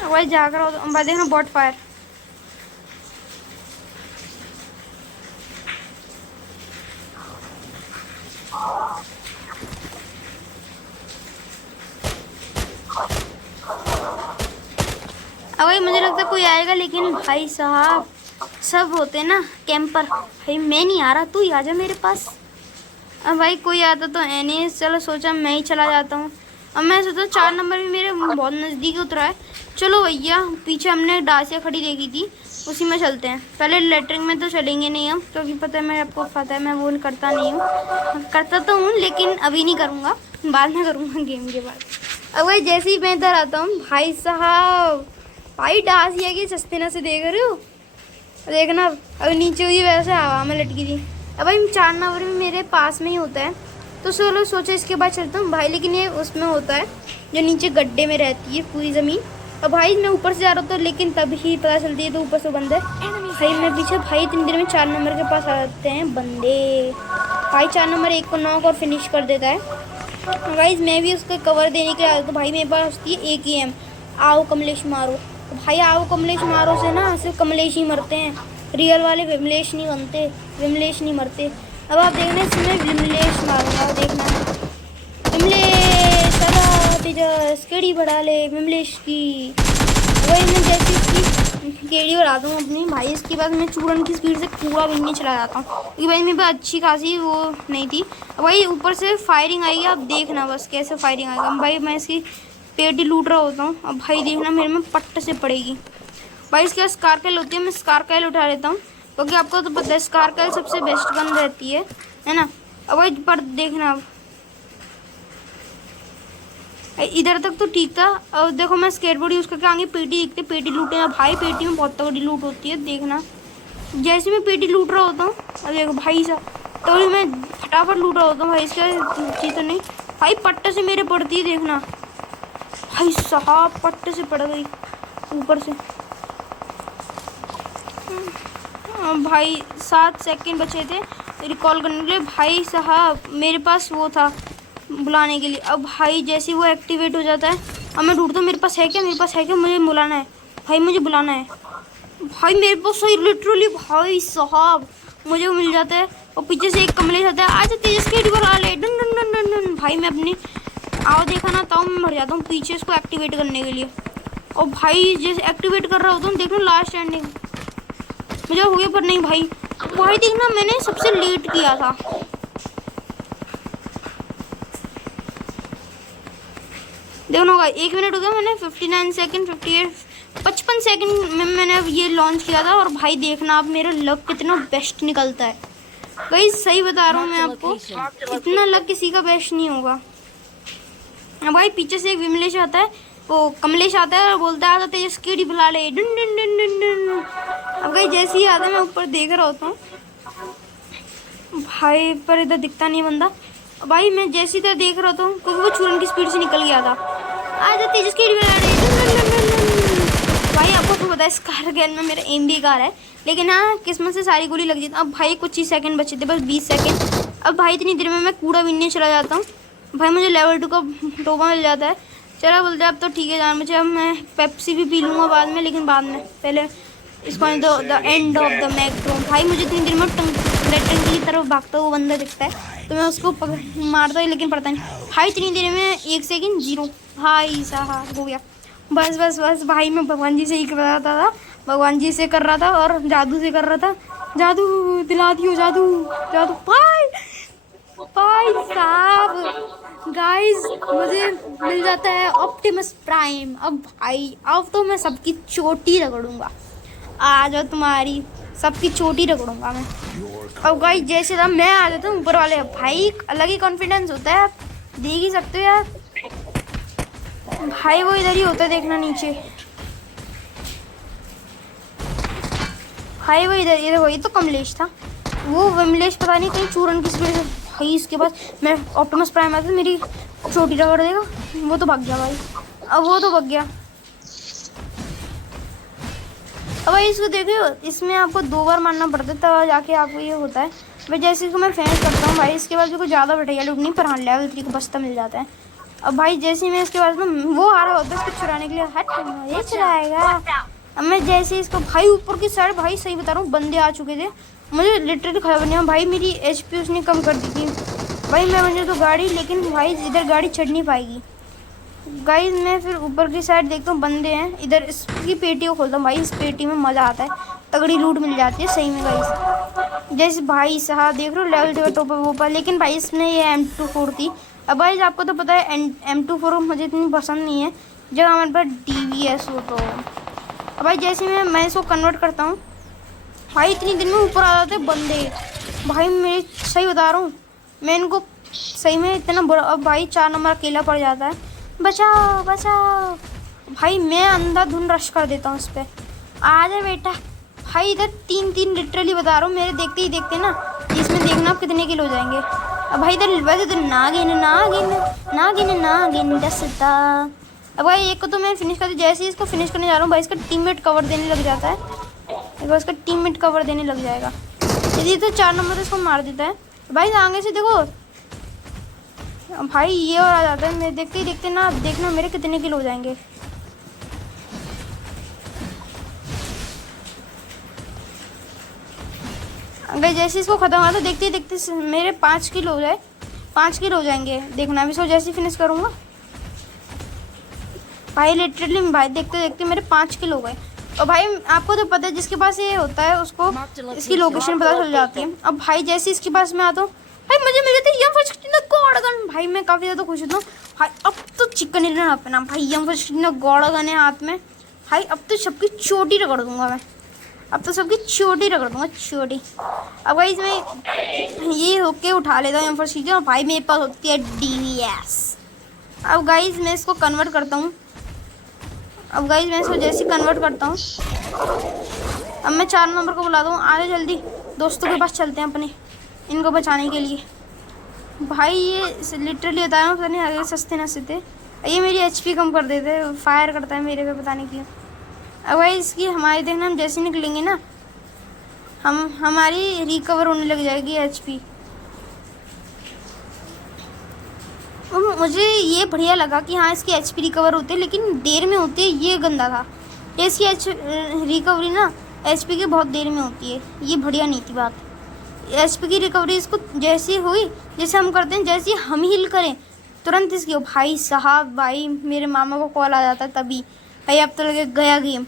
भाई जाग रहा होता हूँ, देखना बॉट फायर। अब भाई मुझे लगता है कोई आएगा, लेकिन भाई साहब सब होते हैं ना कैंपर। भाई मैं नहीं आ रहा, तू ही आ जा मेरे पास। अब भाई कोई आता तो है नहीं, चलो सोचा मैं ही चला जाता हूँ। अब मैं सोचा 4 नंबर भी मेरे बहुत नज़दीक उतरा है। चलो भैया पीछे हमने डासिया खड़ी देखी थी, उसी में चलते हैं। पहले लेटरिंग में तो चलेंगे नहीं हम, क्योंकि पता है मैं आपको पता है मैं वो करता नहीं हूँ। करता तो हूँ लेकिन अभी नहीं करूँगा, बाद में करूँगा गेम के बाद। अब भाई जैसे ही मैं इधर आता हूँ, भाई साहब भाई डासिया की सस्तीना से देख रहे हो, देखना अब नीचे हुई वैसे हवा में लटकी थी। अब भाई 4 नंबर भी मेरे पास में ही होता है, तो चलो सोचा इसके बाद चलता हूँ भाई। लेकिन ये उसमें होता है जो नीचे गड्ढे में रहती है पूरी ज़मीन। अब भाई मैं ऊपर से जा रहा था, लेकिन तभी पता चलती है तो ऊपर से बंदे। भाई मैं पीछे, भाई इतनी देर में 4 नंबर के पास आ जाते हैं बंदे। भाई 4 नंबर एक को नॉक और फिनिश कर देता है। भाई मैं भी उसका कवर देने के लिए आता, तो भाई मेरे पास होती है AKM, आओ कमलेश मारो। तो भाई आओ कमलेश मारो से ना सिर्फ कमलेश ही मरते हैं, रियल वाले विमलेश नहीं बनते, विमलेश नहीं मरते। अब आप देखना इसमें विमलेश मारूंगा, देखना विमलेश तेजस केड़ी बढ़ा ले विमलेश की। वही मैं जैसे इसकी केड़ी बढ़ा दूँ अपनी, भाई इसके बाद मैं चूरन की स्पीड से पूरा भी नहीं चला जाता हूँ, क्योंकि भाई मेरे पास अच्छी खासी वो नहीं थी। भाई ऊपर से फायरिंग आएगी, आप देखना बस कैसे फायरिंग आएगा। भाई मैं इसकी पेटी लूट रहा होता हूँ। अब भाई देखना मेरे में पट्ट से पड़ेगी। भाई इसके बाद स्कारकाइल होती है, मैं स्कारकाइल उठा लेता हूँ क्योंकि आपको तो पता है स्कारकाइल सबसे बेस्ट गन रहती है ना। अब भाई पर देखना, अब इधर तक तो ठीक था। और देखो मैं स्केटबोर्ड यूज़ करके आगे पेटी दिखते, पेटी लूटे ना भाई, पेटी में बहुत तगड़ी लूट होती है देखना। जैसे मैं पेटी लूट रहा होता हूँ, और देखो भाई साहब तो मैं फटाफट लूट रहा होता हूँ भाई, इसका चीज़ तो नहीं भाई, पट्टे से मेरे पड़ती है देखना भाई साहब, पट्टे से पड़ गई ऊपर से। भाई 7 सेकंड बचे थे रिकॉल करने के लिए भाई साहब, मेरे पास वो था बुलाने के लिए। अब भाई जैसे वो एक्टिवेट हो जाता है, अब मैं ढूंढता हूँ मेरे पास है क्या, मेरे पास है क्या, मुझे बुलाना है भाई, मुझे बुलाना है भाई, मेरे पास सही लिटरली भाई साहब मुझे वो मिल जाता है। और पीछे से एक कमले आता है, आज तेजस के बुला ले done done done done done भाई, मैं अपनी आओ देखा ना ताऊ मैं मर जाता हूँ पीछे इसको एक्टिवेट करने के लिए। और भाई जैसे एक्टिवेट कर रहा होता हूँ, देख लो लास्ट एंडिंग मुझे हो गया, पर नहीं भाई, भाई देखना मैंने सबसे लेट किया था। देखो होगा 1 मिनट हो गया, मैंने 59 सेकंड 55 सेकंड में मैंने अब ये लॉन्च किया था। और भाई देखना अब मेरा लक कितना बेस्ट निकलता है गाइस, सही बता रहा हूँ मैं आपको, इतना लक किसी का बेस्ट नहीं होगा। भाई पीछे से एक विमलेश आता है, वो कमलेश आता है और बोलता है तेजस केडी बुला ले done done done done done. अब भाई जैसे ही आता है मैं ऊपर देख रहा होता हूँ भाई, पर इधर दिखता नहीं बंदा। भाई मैं जैसी तरह देख रहा था क्योंकि वो चूरन की स्पीड से निकल गया था, आ जाती जिसकी भाई आपको तो पता है इस कार गैन में मेरा एम भी कार है, लेकिन हाँ किस्मत से सारी गोली लग जाती। अब भाई कुछ ही सेकंड बचे थे, बस 20 सेकंड। अब भाई इतनी देर में मैं कूड़ा बीनने चला जाता हूँ भाई, मुझे लेवल 2 का टोपा मिल जाता है। चलो बोलते अब तो ठीक है जान मुझे, अब मैं पेप्सी भी पी लूँगा बाद में, लेकिन बाद में पहले इसको the end of the macro. भाई मुझे इतनी देर में टंकी की तरफ भागता हुआ बंदा दिखता है तो मैं उसको मारता हूँ, लेकिन पड़ता नहीं भाई। इतनी देर में 1 सेकंड 0 भाई साहब हो गया। बस बस बस भाई मैं भगवान जी से ही कर रहा था, भगवान जी से कर रहा था और जादू से कर रहा था, जादू दिला दियो जादू जादू भाई साहब। गाइस मुझे मिल जाता है ऑप्टिमस प्राइम। अब भाई अब तो मैं सबकी चोटी रगड़ूंगा, आ जाओ तुम्हारी सबकी चोटी रगड़ूंगा मैं। अब गाइस जैसे था मैं आ जाता हूँ ऊपर वाले, भाई अलग ही कॉन्फिडेंस होता है, आप देख ही सकते हो यार। भाई वो इधर ही होता है देखना नीचे, भाई वो इधर वही तो कमलेश था, वो विमलेश पता नहीं कहीं चूरन की स्पीड से भाई इसके पास मैं ऑप्टिमस प्राइम आता मेरी चोटी रगड़ देगा। वो तो भाग गया भाई, अब वो तो भाग गया। अब भाई इसको देखियो, इसमें आपको 2 बार मारना पड़ता है तब जाके आपको ये होता है। भाई जैसे इसको मैं फेंस करता हूँ भाई, इसके बाद कुछ ज़्यादा बढ़िया लूट नहीं, पर हाँ लेवल 3 को बस्ता मिल जाता है। अब भाई जैसे मैं इसके बाद में वो आ रहा होता है इसको चुराने के लिए, हट ये चुराएगा। अब मैं जैसे इसको भाई ऊपर की साइड, भाई सही बता रहा हूँ बंदे आ चुके थे, मुझे लिटरली खराब नहीं हुआ भाई, मेरी HP उसने कम कर दी थी भाई। मैं मुझे तो गाड़ी, लेकिन भाई इधर गाड़ी चढ़ नहीं पाएगी। गाइस मैं फिर ऊपर की साइड देखता हूँ बंदे हैं, इधर इसकी पेटी को खोलता हूँ भाई, इस पेटी में मज़ा आता है, तगड़ी लूट मिल जाती है सही में गाइस। जैसे भाई साहब देख रहे हो लेवल 2 टोपर वोपर, लेकिन भाई इसमें ये M24 थी। अब भाई आपको तो पता है M24 मुझे इतनी पसंद नहीं है जब हमारे पास DVS हो तो। अब भाई जैसे मैं इसको कन्वर्ट करता हूँ भाई, इतनी दिन में ऊपर आ जाते बंदे भाई, मैं सही बता रहा हूँ मैं इनको सही में इतना बुरा। अब भाई 4 नंबर अकेला पड़ जाता है, बचाओ बचाओ भाई, मैं अंधाधुन रश कर देता हूँ उस पर, आ जा बेटा। भाई इधर 3 लिटरली बता रहा हूँ, मेरे देखते ही देखते ना इसमें देखना आप कितने किलो हो जाएंगे। अब भाई इधर वैसे तो नागिन नागिन नागिन नागिन दसता। अब भाई एक को तो मैं फिनिश कर दी, जैसे ही इसको फिनिश करने जा रहा हूँ भाई इसका टीममेट कवर देने लग जाता है, एक बार इसका टीममेट कवर देने लग जाएगा। यदि तो 4 नंबर तो इसको मार देता है भाई, आगे से देखो भाई ये और आ जाता है, मैं देखते ही देखते ना देखना मेरे कितने किलो हो जाएंगे। अगर जैसे इसको ख़त्म हुआ तो देखते ही देखते मेरे 5 किलो हो जाए, 5 किलो हो जाएंगे देखना। अभी इसको जैसे ही फिनिश करूँगा भाई लिटरली भाई देखते देखते मेरे 5 किलो हो गए। और भाई आपको तो पता है जिसके पास ये होता है उसको इसकी लोकेशन पता चल जाती है। अब भाई जैसे इसके पास मैं आता हूँ भाई मुझे मिल जाती है M416 गॉड गन, भाई मैं काफ़ी ज़्यादा खुश होता हूँ भाई। अब तो चिकन डिनर अपना भाई M416 गॉड गन है हाथ में, भाई अब तो सबकी चोटी रगड़ दूंगा मैं, अब तो सबकी चोटी रगड़ दूंगा, चोटी। अब गाइस मैं ये होके उठा लेता हूँ यहाँ पर चीज़ें, और भाई मेरे पास होती है DVS। अब गाइस मैं इसको कन्वर्ट करता हूँ, अब गाइस मैं इसको जैसे कन्वर्ट करता हूँ, अब मैं 4 नंबर को बुला दूँ, आ जाओ जल्दी, दोस्तों के पास चलते हैं अपने, इनको बचाने के लिए। भाई ये लिटरली बता रहा हूँ, पता नहीं आगे सस्ते ना सस्ते, ये मेरी HP कम कर देते, फायर करता है मेरे पे, पता नहीं क्यों। अब भाई इसकी हमारी देखना, हम जैसे निकलेंगे ना, हमारी रिकवर होने लग जाएगी HP। मुझे ये बढ़िया लगा कि हाँ इसकी HP रिकवर होती है, लेकिन देर में होती है, ये गंदा था। इसकी रिकवरी ना HP की बहुत देर में होती है, ये बढ़िया नहीं थी बात। HP की रिकवरी इसको जैसे हुई, जैसे हम करते हैं, जैसे हम हील करें तुरंत इसकी। भाई साहब, भाई मेरे मामा को कॉल आ जाता है तभी, भाई अब तो लगे गया गेम।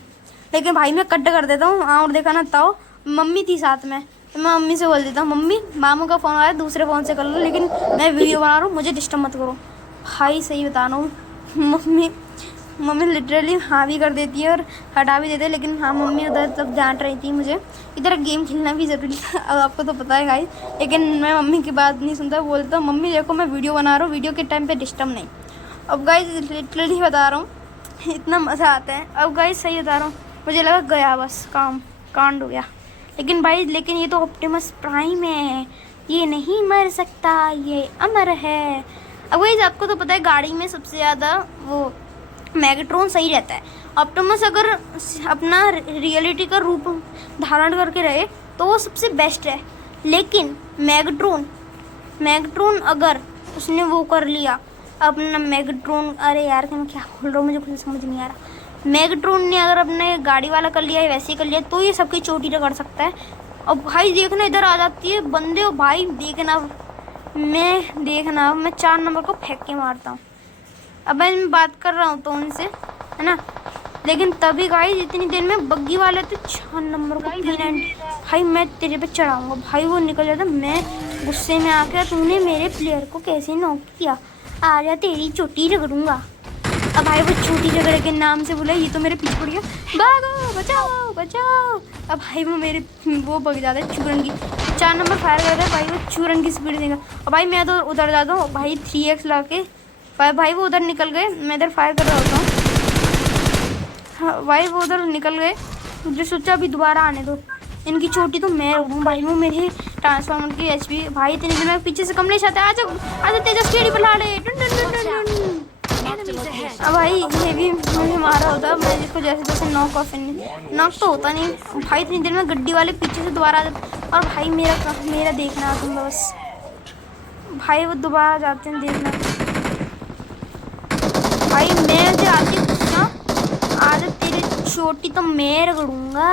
लेकिन भाई मैं कट कर देता हूँ, और देखा ना ताओ मम्मी थी साथ में, तो मैं मम्मी से बोल देता हूँ, मम्मी मामू का फ़ोन आया, दूसरे फ़ोन से कर लो, लेकिन मैं वीडियो बना रहा हूँ, मुझे डिस्टर्ब मत करो। भाई सही बता रहा हूँ, मम्मी लिटरली हाँ भी कर देती है और हटा भी देती है, लेकिन हाँ मम्मी उधर तब डांट रही थी मुझे, इधर गेम खेलना भी ज़रूरी था। अब आपको तो पता है गाइस, लेकिन मैं मम्मी की बात नहीं सुनता, बोलता हूँ मम्मी देखो मैं वीडियो बना रहा हूँ, वीडियो के टाइम पे डिस्टर्ब नहीं। अब गाइस लिटरली बता रहा हूँ, इतना मज़ा आता है। अब गाइस सही बता रहा हूँ, मुझे लगा गया बस कांड हो गया, लेकिन भाई ये तो ऑप्टिमस प्राइम है, ये नहीं मर सकता, ये अमर है। अब गाइस आपको तो पता है गाड़ी में सबसे ज़्यादा वो मैगट्रॉन सही रहता है। ऑप्टिमस अगर अपना रियलिटी का रूप धारण करके रहे तो वो सबसे बेस्ट है, लेकिन मैगट्रॉन अगर उसने वो कर लिया अपना मैगट्रॉन, अरे यार मैं क्या बोल रहा हूँ, मुझे कुछ समझ नहीं आ रहा। मैगट्रॉन ने अगर अपने गाड़ी वाला कर लिया है, वैसे ही कर लिया, तो ये सबकी चोटी कर सकता है। और भाई देखना इधर आ जाती है बंदे, और भाई देखना मैं 4 नंबर को फेंक के मारता हूँ। अब मैं बात कर रहा हूँ तो उनसे, है ना, लेकिन तभी गाइस इतनी देर में बग्गी वाले तो 4 नंबर को P90, भाई मैं तेरे पे चढ़ाऊँगा। भाई वो निकल जाता, मैं गुस्से में आकर, तूने मेरे प्लेयर को कैसे नॉक किया, आ जा तेरी चोटी रगड़ूंगा। अब भाई वो चोटी रगड़ के नाम से बोला, ये तो मेरे पीछे पड़ गया, भागो बचाओ बचाओ। अब भाई वो भग जाता है चूरन की, 4 नंबर फायर करता है, भाई वो चूरन की स्पीड देगा। और भाई मैं तो उधर जाता हूँ भाई 3x ला के, भाई वो उधर निकल गए, मैं इधर फायर कर रहा होता हूँ। हाँ भाई वो उधर निकल गए, मुझे सोचा अभी दोबारा आने दो, इनकी चोटी तो मैं रखूँ। भाई वो मेरे ट्रांसफार्मर की HP, भाई इतनी देर में पीछे से कमलेश आता है, आजा तेजस्वी पर लाड़े। अब भाई ये भी मुझे मारा होता, मैं जिसको जैसे जैसे नॉक तो होता नहीं। भाई इतनी देर में गड्डी वाले पीछे से दोबारा आ जाते, और भाई मेरा देखना तुम बस, भाई वो दोबारा जाते हैं देखना। भाई मैं जो आती गुस्सा, आज तेरी चोटी तो मैं रगड़ूंगा,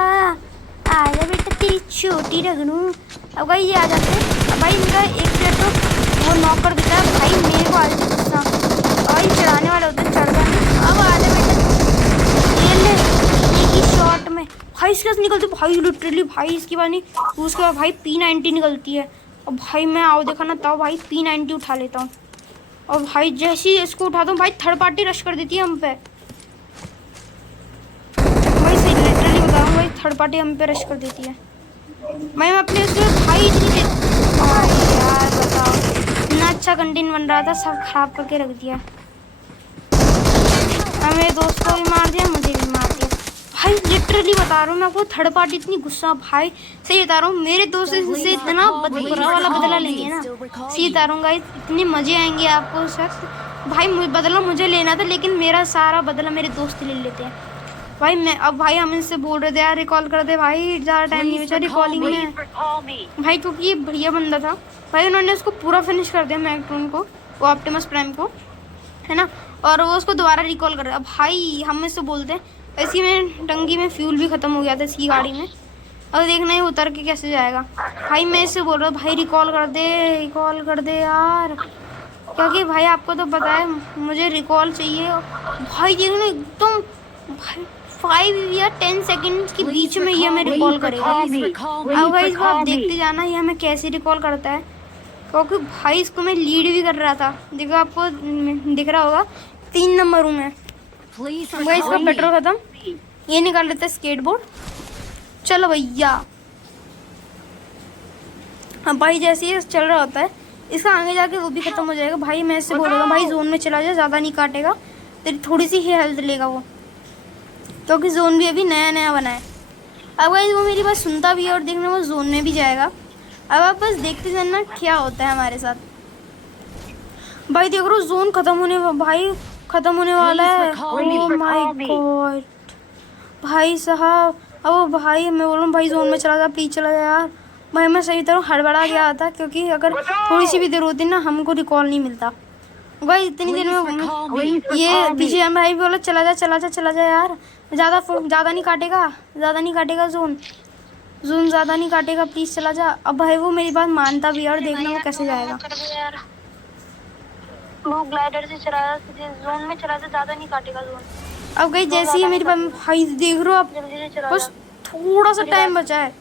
आजा बेटा तेरी चोटी रगड़ूं। अब भाई ये आ जाते हैं, अब भाई इनका एक प्लेयर तो वो नॉक कर देता है, भाई मेरे को आ जाते गुस्सा, भाई चढ़ाने वाले होते हैं, चढ़ गए। अब आजा बेटा, ये ले एक ही शॉट में भाई इसके पास निकलती, भाई लिटरली भाई इसकी बात नहीं, उसके बाद भाई P90 निकलती है। और भाई मैं आओ देखा ना तब भाई P90 उठा लेता हूँ, और भाई जैसे ही इसको उठाता हूँ भाई थर्ड पार्टी रश कर देती है हम पे। भाई सही लिटरली बता रहा हूँ, भाई थर्ड पार्टी हम पे रश कर देती है। मैं अपने उसके भाई इतनी देर, यार बताओ इतना अच्छा कंटेंट बन रहा था, सब खराब करके रख दिया। मेरे दोस्त को भी मार दिया, मुझे भी मार दिया। भाई लिटरली बता रहा हूँ मैं आपको, थर्ड पार्टी इतनी गुस्सा, भाई सही बता रहा हूँ, मेरे दोस्त से इतना बुरा वाला बदला लेंगे ना, सही बता रहा हूँ गाइस, इतने मजे आएंगे आपको उस वक्त। भाई बदला मुझे लेना था, लेकिन मेरा सारा बदला मेरे दोस्त ले लेते हैं। भाई मैं अब भाई हम इनसे बोल रहे थे यार रिकॉल कर दे, भाई ज़्यादा टाइम नहीं बचा रिकॉलिंग में भाई, क्योंकि ये बढ़िया बंदा था भाई, उन्होंने उसको पूरा फिनिश कर दिया मैगट्रॉन को, वो ऑप्टिमस प्राइम को, है ना, और वो उसको दोबारा रिकॉल कर दिया। भाई हम इससे बोलते हैं, ऐसी में टंकी में फ्यूल भी ख़त्म हो गया था इसकी गाड़ी में, अब देखना ही उतर के कैसे जाएगा। भाई मैं इससे बोल रहा हूँ भाई रिकॉल कर दे यार, क्योंकि भाई आपको तो पता है मुझे रिकॉल चाहिए। भाई देखना एकदम भाई 5 या 10 सेकंड के बीच में ये हमें रिकॉल करेगा। अब भाई इसको आप देखते जाना ये हमें कैसे रिकॉल करता है, क्योंकि भाई इसको मैं लीड भी कर रहा था, देखो आपको दिख रहा होगा 3 नंबर हूँ मैं। भाई इसका पेट्रोल खत्म, ये निकाल लेते हैं स्केटबोर्ड। चलो भैया। हाँ भाई, जैसे ये चल रहा होता है इसका आगे जाके वो भी खत्म हो जाएगा। भाई मैं इससे बोल रहा हूँ भाई जोन में चला जा, ज़्यादा नहीं काटेगा, तेरी थोड़ी सी ही हेल्थ लेगा वो, क्योंकि जोन भी अभी नया नया बना है। अब भाई वो मेरी बात सुनता भी है और देखना वो जोन में भी जाएगा। अब आप बस देखते जाना क्या होता है हमारे साथ। भाई देख रहा हूँ जोन खत्म होने वाला है। ओह माय गॉड भाई साहब। अब भाई मैं बोल रहा हूँ भाई जोन में चला जा, प्लीज चला जा यार। भाई मैं सही तरह हड़बड़ा गया था, क्योंकि अगर थोड़ी सी भी देर होती ना हमको रिकॉल नहीं मिलता। भाई इतनी देर में ये पीछे भाई बोला चला जा यार, ज़्यादा नहीं काटेगा जोन ज़्यादा नहीं काटेगा, प्लीज़ चला जा। अब भाई वो मेरी बात मानता भी है और देखना वो कैसे जाएगा। वो ग्लाइडर से चला जा, जोन में चला जा, ज़्यादा नहीं काटेगा जोन। अब गई जैसे ही मेरी बात भाई देख रहे हो आप, बस थोड़ा सा टाइम बचा है।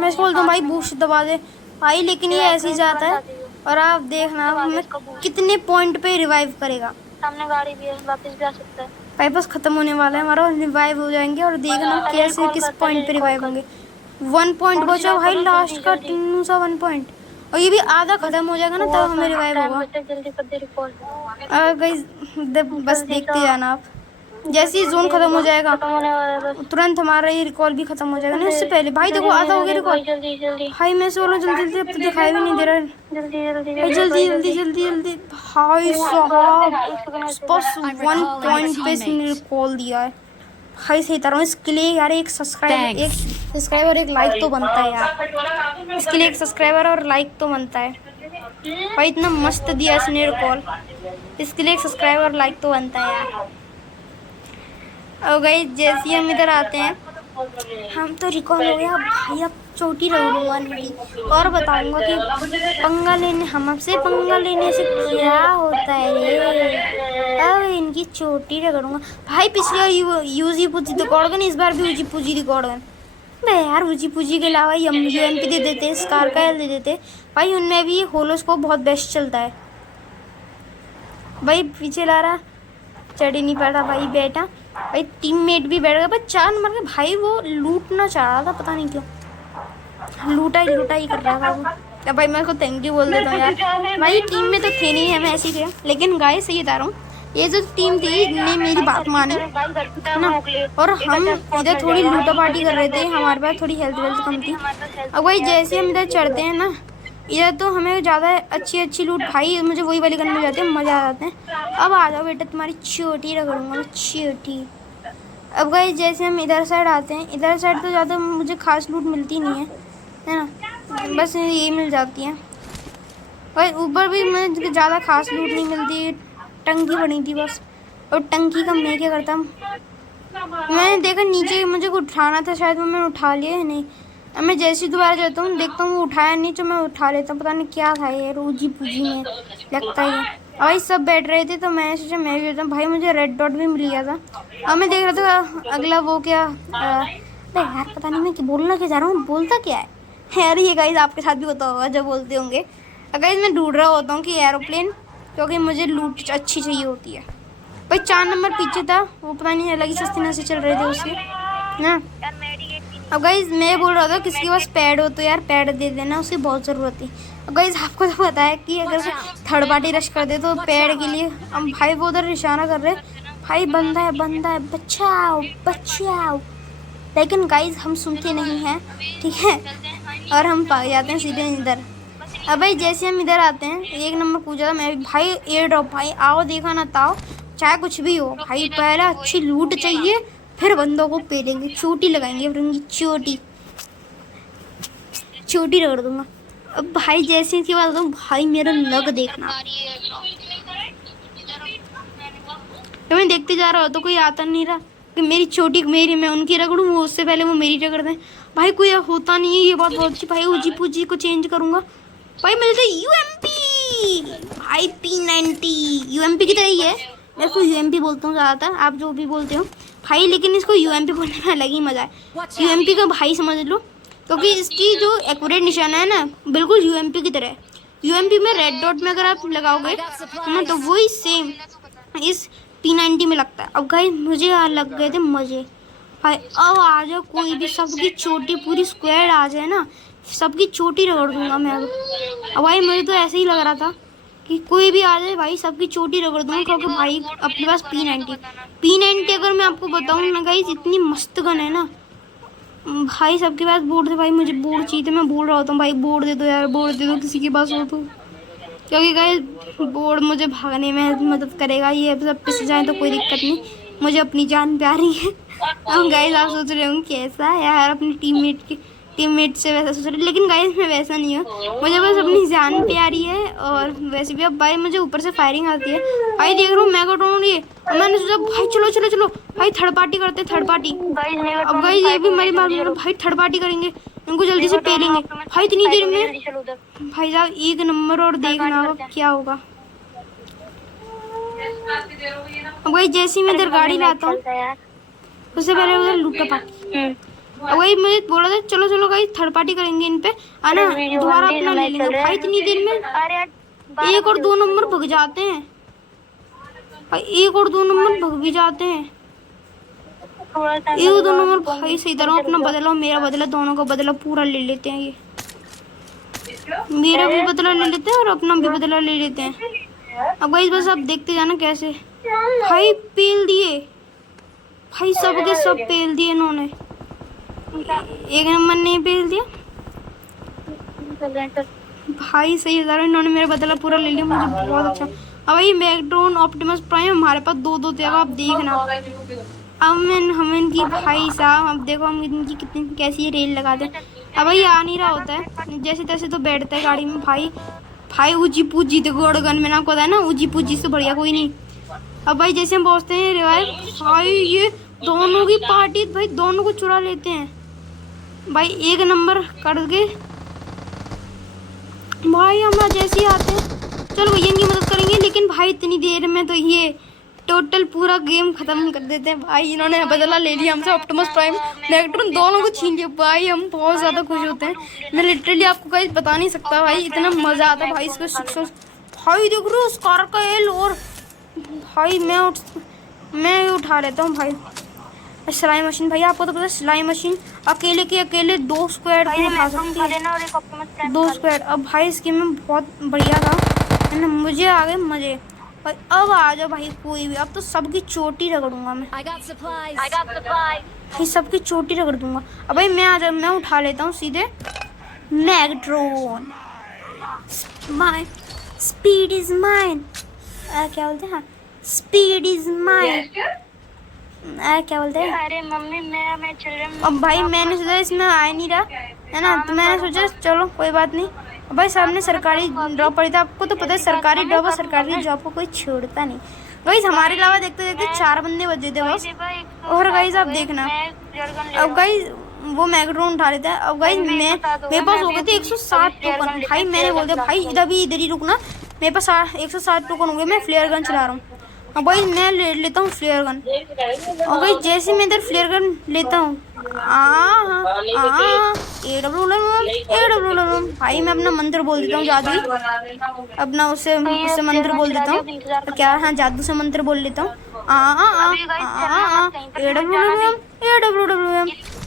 मैं इसको बोलता हूँ भाई बूस्ट दबा दे भाई, लेकिन ये ऐसे ही जाता है। और आप देखना हमें कितने पॉइंट पे रिवाइव करेगा। सामने गाड़ी भी है, वापस भी आ सकता है। भाई बस खत्म होने वाला है हमारा, रिवाइव हो जाएंगे और देखना कैसे किस पॉइंट पे रिवाइव होंगे। 1 पॉइंट बचा भाई लास्ट का, 1 पॉइंट, और ये भी आधा खत्म हो जाएगा ना तब हमें रिवाइव होगा। गाइस बस देखते जाना आप, जैसे ही जोन खत्म हो जाएगा तुरंत हमारा ये रिकॉल भी खत्म हो जाएगा। नहीं उससे पहले भाई देखो आधा हो गया रिकॉल। भाई मैं से बोला जल्दी अब तो दिखाई भी नहीं दे रहा है। जल्दी भाई साहब बस 1 पॉइंट पे इसने रिकॉल दिया है। भाई सही तरह इसके लिए यार एक सब्सक्राइबर एक लाइक तो बनता है यार, इसके लिए एक सब्सक्राइबर और लाइक तो बनता है। भाई इतना मस्त दिया इसने रिकॉल, इसके लिए एक सब्सक्राइबर और लाइक तो बनता है यार। और गाइस जैसे हम इधर आते हैं, हम तो रिकॉल हो गया भाई, अब चोटी रगड़ूंगा इनकी और बताऊंगा कि हमसे पंगा लेने से क्या होता है रे। अब इनकी चोटी रगड़ूंगा भाई। पिछली बार यूजी पूजी रिकॉर्ड गन, इस बार भी ऊजी पूजी रिकॉर्ड गन। भाई यार ऊजी पूजी के अलावा UMP दे देते, स्कार का एल दे देते भाई, उनमें भी होलोस्कोप बहुत बेस्ट चलता है। भाई पीछे ला रहा, चढ़ ही नहीं पा रहा भाई बेटा। भाई टीममेट भी बैठ गया भाई 4 नंबर के। भाई वो लूटना चाह रहा था, पता नहीं क्यों लूटा ही कर रहा था वो। अब भाई मैं उसको थैंक यू बोल देता हूँ यार। भाई टीम में तो थे नहीं, हम ऐसे ही थे, लेकिन गाइस सही बता रहा हूँ, ये जो टीम थी ने मेरी बात मानी ना, और हम इधर थोड़ी लूटा पार्टी कर रहे थे, हमारे पास थोड़ी हेल्थ वेल्थ कम थी। अब भाई जैसे हम इधर चढ़ते हैं ना, इधर तो हमें ज़्यादा अच्छी लूट भाई, मुझे वही वाली करने जाते हैं, मज़ा आ जाते हैं। अब आ जाओ बेटा, तुम्हारी चोटी रगड़ूंगा मैं, चोटी। अब भाई जैसे हम इधर साइड आते हैं, इधर साइड तो ज़्यादा मुझे खास लूट मिलती नहीं है ना, बस ये मिल जाती है। और ऊपर भी मुझे ज़्यादा खास लूट नहीं मिलती, टंकी बनी थी बस। और टंकी का मैं क्या करता, मैंने देखा नीचे मुझे उठाना था शायद, वो मैंने उठा लिया है नहीं। अब मैं जैसे ही दोबारा जाता हूँ देखता हूँ वो उठाया नहीं, तो मैं उठा लेता हूँ। पता नहीं क्या था ये रोजी पूजी में लगता है। भाई सब बैठ रहे थे तो मैं सोचा मैं भी होता हूँ। भाई मुझे रेड डॉट भी मिल गया था। अब मैं देख रहा था अगला वो क्या यार पता नहीं मैं बोलना क्या चाह रहा हूँ, बोलता क्या है यार। ये गाइस आपके साथ भी होता होगा जब बोलते होंगे। गाइस मैं ढूंढ रहा होता हूँ कि एरोप्लेन, क्योंकि मुझे लूट अच्छी चाहिए होती है। भाई 4 नंबर पीछे था वो, पता नहीं अलग ही सस्ती से चल रहे थे उसके ना। अब गाइस मैं बोल रहा था किसके पास पैड हो तो यार पैड दे देना, उसे बहुत ज़रूरत है। अब गाइस आपको तो पता है कि अगर थर्ड पार्टी रश कर दे तो पैड के लिए हम भाई वो उधर इशारा कर रहे भाई बंदा है बचाओ। लेकिन गाइस हम सुनते नहीं हैं, ठीक है, और हम भाग जाते हैं सीधे इधर। अब भाई जैसे हम इधर आते हैं 1 नंबर पूछा था मैं भाई एयर ड्रॉप, भाई आओ देखा ना ताओ चाहे कुछ भी हो भाई, पहले अच्छी लूट चाहिए फिर बंदों को पेलेंगे, चोटी लगाएंगे, फिर उनकी चोटी रगड़ दूंगा। अब भाई जैसे इसकी बात बताऊँ भाई मेरा लग देखना, तो मैं देखते जा रहा हो तो कोई आता नहीं रहा कि मेरी चोटी मैं उनकी रगड़ूँ, वो उससे पहले वो मेरी रगड़ दें। भाई कोई होता नहीं है, ये बात बहुत अच्छी। भाई ऊजी पूजी को चेंज करूँगा भाई, मिलते UMP भाई P90 UMP की तरह ही है। मैं इसको UMP बोलता हूँ ज़्यादातर, आप जो भी बोलते हो भाई, लेकिन इसको UMP बोलने में अलग ही मज़ा है। UMP को भाई समझ लो, क्योंकि इसकी जो एक्यूरेट निशाना है ना बिल्कुल UMP की तरह है। UMP में रेड डॉट में अगर आप लगाओगे ना तो वही सेम इस P90 में लगता है। अब गाइस मुझे लग गए थे मज़े, भाई अब आ जाओ कोई भी, सबकी चोटी पूरी स्क्वाड आ जाए ना, सबकी चोटी रगड़ दूंगा मैं अब भाई मुझे तो ऐसे ही लग रहा था कि कोई भी आ जाए भाई सबकी चोटी रगड़ दूंगा, क्योंकि भाई अपने पास P90 अगर मैं आपको बताऊं ना गाइस, इतनी मस्त गन है ना भाई। सबके पास बोर्ड थे भाई, मुझे बोर्ड चाहिए थे, मैं बोल रहा होता हूँ भाई बोर्ड दे दो यार, बोर्ड दे दो किसी के पास हो तो, क्योंकि गाइस बोर्ड मुझे भागने में मदद करेगा। ये सब पिस जाए तो कोई दिक्कत नहीं, मुझे अपनी जान प्यारी है। अब गाइस आप सोच रहे होंगे कैसा यार अपनी टीममेट से वैसा सोच रहे, लेकिन गाइस मैं वैसा नहीं हूँ, मुझे बस अपनी जान प्यारी है। और वैसे भी अब भाई मुझे ऊपर से फायरिंग आती है भाई, देख रहा हूँ मेगाट्रॉन ये, मैंने सोचा भाई चलो चलो चलो भाई थर्ड पार्टी करते, थर्ड पार्टी। अब गाइस ये भी मेरी बात सुनो भाई, थर्ड पार्टी करेंगे, इनको जल्दी से पेलेंगे भाई इतनी देर में भाई साहब, एक नंबर। और देखना अब क्या होगा। अब भाई जैसे ही मैं इधर गाड़ी लाता हूँ उससे पहले उधर लूटा पार्टी। अब वही मुझे बोला था चलो चलो भाई थर्ड पार्टी करेंगे, इन पे आना दोबारा अपना ले लेंगे भाई। इतनी देर में 1 और 2 नंबर भग जाते हैं भाई, 1 और 2 नंबर भग भी जाते हैं, 1 और 2 नंबर भाई। सही तरह अपना बदला मेरा बदला, दोनों का बदला पूरा ले लेते हैं। ये मेरा भी बदला ले लेते हैं और अपना भी बदला ले लेते हैं। अब भाई बस आप देखते जाना कैसे भाई पेल दिए भाई, सबके सब पेल दिए इन्होंने, एक नंबर ने पेल दिया भाई। सही तरह इन्होंने मेरा बदला पूरा ले लिया, मुझे बहुत अच्छा। अब भाई मैगड्रोन ऑप्टिमस प्राइम हमारे पास 2-2 थे, अब आप देखना। अब हम इनकी भाई साहब, अब देखो हम इनकी कितनी कैसी रेल लगाते हैं। अब भाई आ नहीं रहा होता है, जैसे तैसे तो बैठता है गाड़ी में भाई। भाई ऊँची पूजी थे गोड़गन में, आपको पता है ना, ऊँची पूजी से बढ़िया कोई नहीं। अब भाई जैसे हम पहुँचते हैं रिवाइव भाई, ये दोनों की पार्टी भाई दोनों को चुरा लेते हैं भाई, एक नंबर करके भाई। हम जैसे ही आते हैं चलो भैया इनकी मदद करेंगे, लेकिन भाई इतनी देर में तो ये टोटल पूरा गेम खत्म कर देते हैं भाई। इन्होंने बदला ले लिया हमसे, ऑप्टिमस प्राइम मैगड्रोन दोनों को छीन लिया भाई। हम बहुत ज़्यादा खुश होते हैं, मैं लिटरली आपको कहीं बता नहीं सकता भाई, इतना मज़ा आता है भाई इसमें। सक्सेस भाई देख रहे हो उस कार का एल, और भाई मैं उठा लेता हूँ भाई सिलाई मशीन। भाई आपको तो पता है सिलाई मशीन अकेले के अकेले 2 स्क्वाड को उठा सकती है, 2 स्क्वाड। अब भाई इसकी में बहुत बढ़िया था है ना, मुझे आ गए मजे भाई। अब आ जाओ भाई कोई भी, अब तो सबकी चोटी रगड़ूंगा मैं भाई, सबकी चोटी रगड़ दूंगा। अब भाई मैं उठा लेता हूँ सीधे मैगड्रोन। माय स्पीड इज माइन, क्या बोलते हैं, स्पीड इज माइन, क्या बोलते हैं। अरे मम्मी मैं चल रहा हूँ। अब भाई मैंने सोचा इसमें आ नहीं रहा है ना, तो मैंने सोचा चलो कोई बात नहीं। अब भाई सामने सरकारी जॉब पड़ी था, आपको तो पता है सरकारी जॉब और सरकारी जॉब को कोई छोड़ता नहीं। गाइस हमारे अलावा देखते देखते 4 बंदे बचे थे बस। और गाइस आप देखना, अब गाइस वो मैगड्रोन उठा लेता है। अब गाइस मेरे पास हो गए थे 107 टोकन भाई। मैंने बोल दिया भाई इधर ही रुकना, मेरे पास 107 टोकन हो गए, मैं फ्लेयर गन चला रहा हूँ। अब भाई मैं ले लेता हूँ फ्लेयर गन। और भाई जैसे मैं इधर फ्लेयर गन लेता हूँ भाई मैं अपना मंत्र बोल देता हूँ, जादू अपना उससे मंत्र बोल देता हूँ, क्या हाँ जादू से मंत्र बोल लेता हूँ।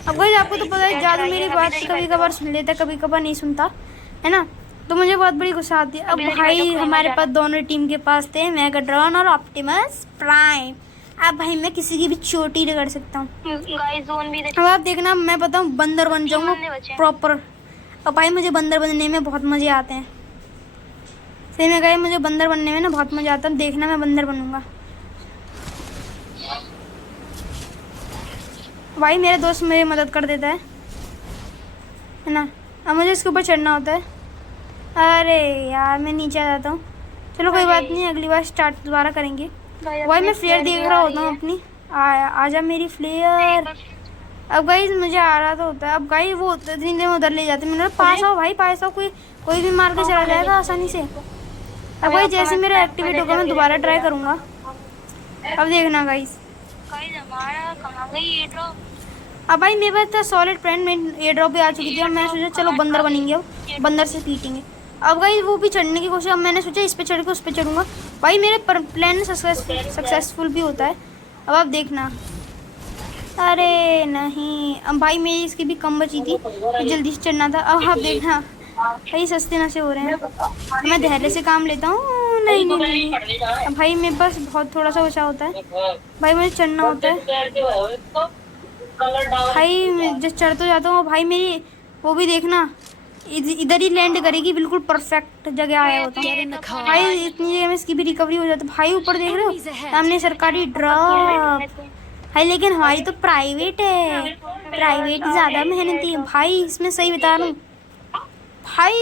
अब भाई आपको तो पता है जादू मेरी बात कभी कभार सुन लेता है, कभी कभार नहीं सुनता है ना, तो मुझे बहुत बड़ी गुस्सा आती है। अब भाई हमारे पास दोनों टीम के पास थे मैगड्रॉन और ऑप्टिमस प्राइम। अब भाई मैं किसी की भी चोटी रगड़ सकता हूँ। अब आप देखना मैं बताऊँ बंदर बन जाऊँगा प्रॉपर। अब भाई मुझे बंदर बनने में बहुत मज़े आते हैं, सही में गए मुझे बंदर बनने में ना बहुत मज़ा आता है। देखना मैं बंदर बनूंगा भाई, मेरा दोस्त मेरी मदद कर देता है ना। अब मुझे इसके ऊपर चढ़ना होता है। अरे यार मैं नीचे आ जाता हूँ, चलो कोई बात नहीं अगली बार स्टार्ट दोबारा करेंगे। भाई मैं फ्लेयर देख रहा होता हूँ अपनी, आजा मेरी फ्लेयर। अब गाइस मुझे आ रहा तो होता है। अब गाइस वो इतनी देर में उधर ले जाते, मैंने पास आओ भाई पास आओ, कोई भी मार के चला जाएगा आसानी से। अब भाई जैसे मेरा एक्टिवेट होगा मैं दोबारा ट्राई करूँगा। अब देखना गाइस, अब भाई मेरे पास था सॉलिड फ्रेंड, मैं एयर ड्रॉप भी आ चुकी थी और मैं सोचा चलो बंदर बनेंगे, अब बंदर से पीटेंगे। अब भाई वो भी चढ़ने की कोशिश, अब मैंने सोचा इस पे चढ़ के उस पे चढ़ूंगा। भाई मेरे प्लान सक्सेसफुल भी होता है। अब आप देखना अरे नहीं, अब भाई मेरी इसकी भी कम बची थी तो जल्दी से चढ़ना था। अब आप देखना भाई सस्ते नशे हो रहे हैं। मैं धैर्य से काम लेता हूँ। नहीं नहीं नहीं, अब भाई मेरे पास बहुत थोड़ा सा बचा होता है भाई, मुझे चढ़ना होता है भाई। जब चढ़ तो जाता हूँ भाई, मेरी वो भी देखना इधर ही लैंड करेगी, बिल्कुल परफेक्ट जगह आया होता है भाई। इतनी जगह में इसकी भी रिकवरी हो जाती है भाई। ऊपर देख रहे हो सामने सरकारी ड्रॉप भाई, लेकिन हमारी तो प्राइवेट है, प्राइवेट ज़्यादा मेहनती है भाई। इसमें सही बता रहा हूँ भाई,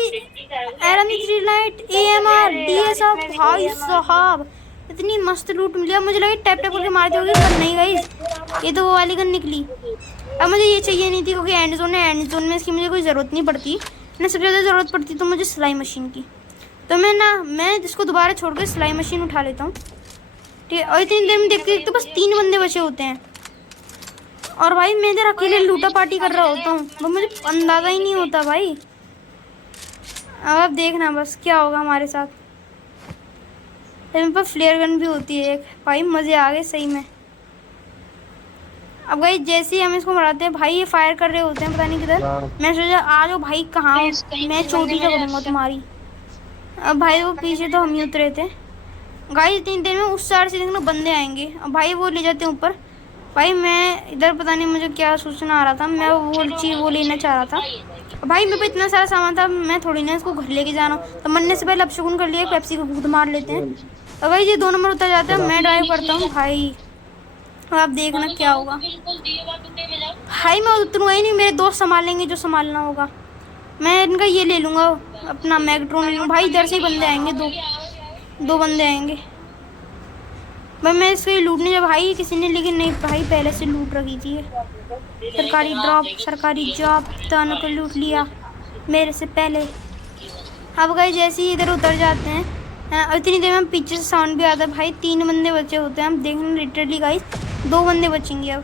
RM3 लाइट AMR DSR भाई साहब, इतनी मस्त लूट मिली। अब मुझे लगा टैप टैप करके मारते होगी, पर नहीं गाइस, ये तो वो वाली गन निकली। अब मुझे ये चाहिए नहीं थी क्योंकि एंड जोन है, एंड जोन में इसकी मुझे कोई ज़रूरत नहीं पड़ती ना। सबसे ज़्यादा ज़रूरत पड़ती तो मुझे सिलाई मशीन की, तो मैं इसको दोबारा छोड़ कर सिलाई मशीन उठा लेता हूँ, ठीक है। और इतनी देर में देखते देखते बस 3 बंदे बचे होते हैं और भाई मैं इधर अकेले लूटा पार्टी कर रहा होता हूँ, वो मुझे अंदाज़ा ही नहीं होता भाई। अब आप देखना बस क्या होगा हमारे साथ। मेरे पास फ्लेयर गन भी होती है एक भाई, मज़े आ गए सही में। अब भाई जैसे ही हम इसको मराते हैं भाई, ये फायर कर रहे होते हैं पता नहीं किधर। मैं सोचा आ जाओ भाई, कहाँ हो, मैं चोटी करूँगा तुम्हारी। अब भाई वो पीछे तो हम ही उतरे थे गाइस। इतनी देर में उस साइड से देखना बंदे आएंगे, अब भाई वो ले जाते हैं ऊपर। भाई मैं इधर पता नहीं मुझे क्या सोचना आ रहा था, मैं वो चीज़ वो लेना चाह रहा था भाई। मेरे पे इतना सारा सामान था, मैं थोड़ी ना इसको घर लेके जाना, तो मरने से पहले अपशगुन कर लिया, पेप्सी को भूत मार लेते हैं। और भाई ये 2 नंबर उतर जाते हैं, मैं ड्राइव करता हूँ भाई। अब आप देखना क्या होगा भाई, मैं उतरूँगा ही नहीं, मेरे दोस्त संभालेंगे जो संभालना होगा। मैं इनका ये ले लूँगा, अपना मैगड्रोन ले लूँगा भाई। इधर से ही बंदे आएंगे, दो बंदे आएंगे भाई। मैं इसको लूटने जब भाई किसी ने, लेकिन नहीं भाई पहले से लूट रखी थी। सरकारी ड्रॉप, सरकारी जॉब, दोनों को लूट लिया मेरे से पहले। अब गाइस जैसे ही इधर उतर जाते हैं और इतनी देर में पीछे से साउंड भी आता है भाई। 3 बंदे बचे होते हैं, हम देखने लिटरली गाइस 2 बंदे बचेंगे अब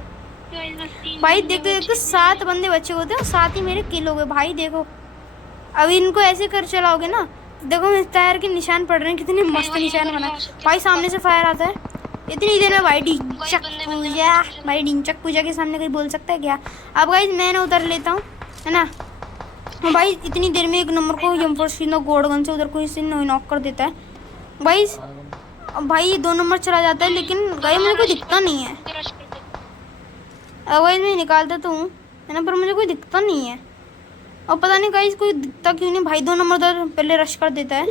भाई। देखते देखते 7 बंदे बचे होते हैं और 7 ही मेरे किल हो गए भाई। देखो अब इनको ऐसे कर चलाओगे ना, देखो इस टायर के निशान पड़ रहे हैं, कितने मस्त निशान बना भाई। सामने से फायर आता है इतनी देर में भाई। ढिंचक पूजा भाई, ढिंचक पूजा के सामने कोई बोल सकता है क्या। अब गाइस मैं ना उतर लेता हूँ है ना भाई। इतनी देर में 1 नंबर को यमफोर्सिनो गोल्ड गन से उधर कोई से नॉक कर देता है भाई। भाई 2 नंबर चला जाता है, लेकिन गाइस मुझे कोई दिखता नहीं है। अब गाइस मैं निकालता तो हूँ है ना, पर मुझे कोई दिखता नहीं है। और पता नहीं गाइस कोई दिखता क्यों नहीं भाई। 2 नंबर उधर पहले रश कर देता है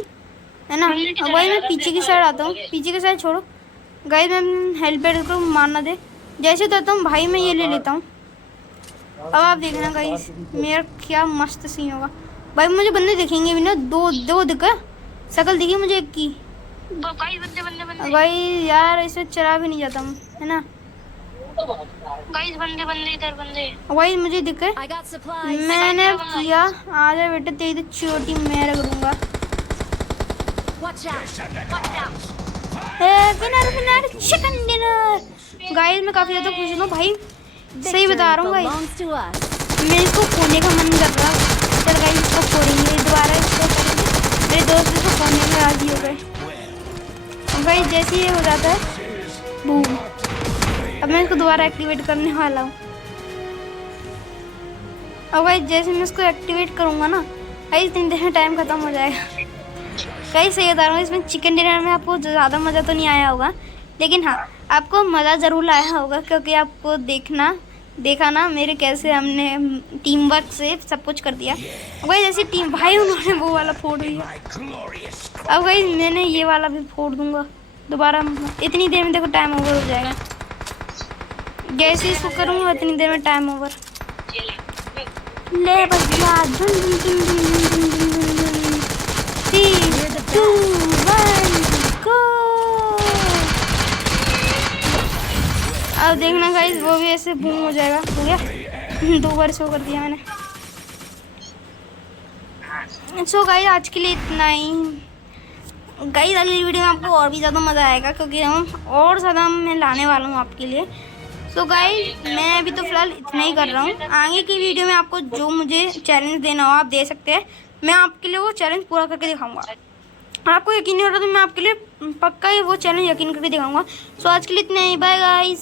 ना। अब भाई मैं पीछे की साइड आता हूँ, पीछे की साइड छोड़ो गाइस, मैं हेल्पेड को मारना दे। जैसे उतरता हूँ भाई मैं ये ले लेता हूँ। अब आप देखना गाइस मेरा क्या मस्त सीन होगा भाई। मुझे बंदे दिखेंगे भी ना, दो दिखा शकल दिखी मुझे एक की भाई। यार इसमें चला भी नहीं जाता हूँ है ना गाइस। बंदे इधर बंदे भाई मुझे दिखे, मैंने किया। आजा बेटा तेरी तो चोटी मैं रगड़ूंगा। Winner chicken dinner guys. मैं काफ़ी ज़्यादा खुश हूँ भाई, सही बता रहा हूँ गाइस। मेरे इसको खोने का मन कर रहा है। चल गाइस इसको फोड़ेंगे दोबारा, इसको करेंगे। मेरे दोस्त इसको खोने में राजी हो गए गाइस। जैसे ये हो जाता है बूम, अब मैं इसको दोबारा एक्टिवेट करने वाला हूँ। अब गाइस जैसे मैं इसको एक्टिवेट करूँगा ना गाइस, इतनी देर में टाइम ख़त्म हो जाएगा गाइस। सही बता रहा हूँ, इसमें चिकन डिनर में आपको ज़्यादा मज़ा तो नहीं आया होगा, लेकिन हाँ आपको मज़ा ज़रूर आया होगा, क्योंकि आपको देखा ना मेरे कैसे हमने टीम वर्क से सब कुछ कर दिया। भाई जैसे टीम भाई उन्होंने वो वाला फोड़ दिया, अब भाई मैंने ये वाला भी फोड़ दूंगा दोबारा। इतनी देर में देखो टाइम ओवर हो जाएगा। जैसे इसको करूँगा इतनी देर में टाइम ओवर। ले बच्चा धुन धुन धुन धुन धुन धुन धुन धुन 3 2 1 गो। अब देखना गाइस वो भी ऐसे बूम हो जाएगा। हो गया 2 बार शो कर दिया मैंने। सो गाइस आज के लिए इतना ही गाइस। अगली वीडियो में आपको और भी ज़्यादा मज़ा आएगा, क्योंकि हम और ज़्यादा मैं लाने वाला हूँ आपके लिए। तो गाइस मैं अभी तो फ़िलहाल इतना ही कर रहा हूँ। आगे की वीडियो में आपको जो मुझे चैलेंज देना हो आप दे सकते हैं, मैं आपके लिए वो चैलेंज पूरा करके दिखाऊंगा। और आपको यकीन नहीं हो रहा तो मैं आपके लिए पक्का ही वो चैलेंज यकीन करके दिखाऊंगा। सो आज के लिए इतना ही, बाय गाइस।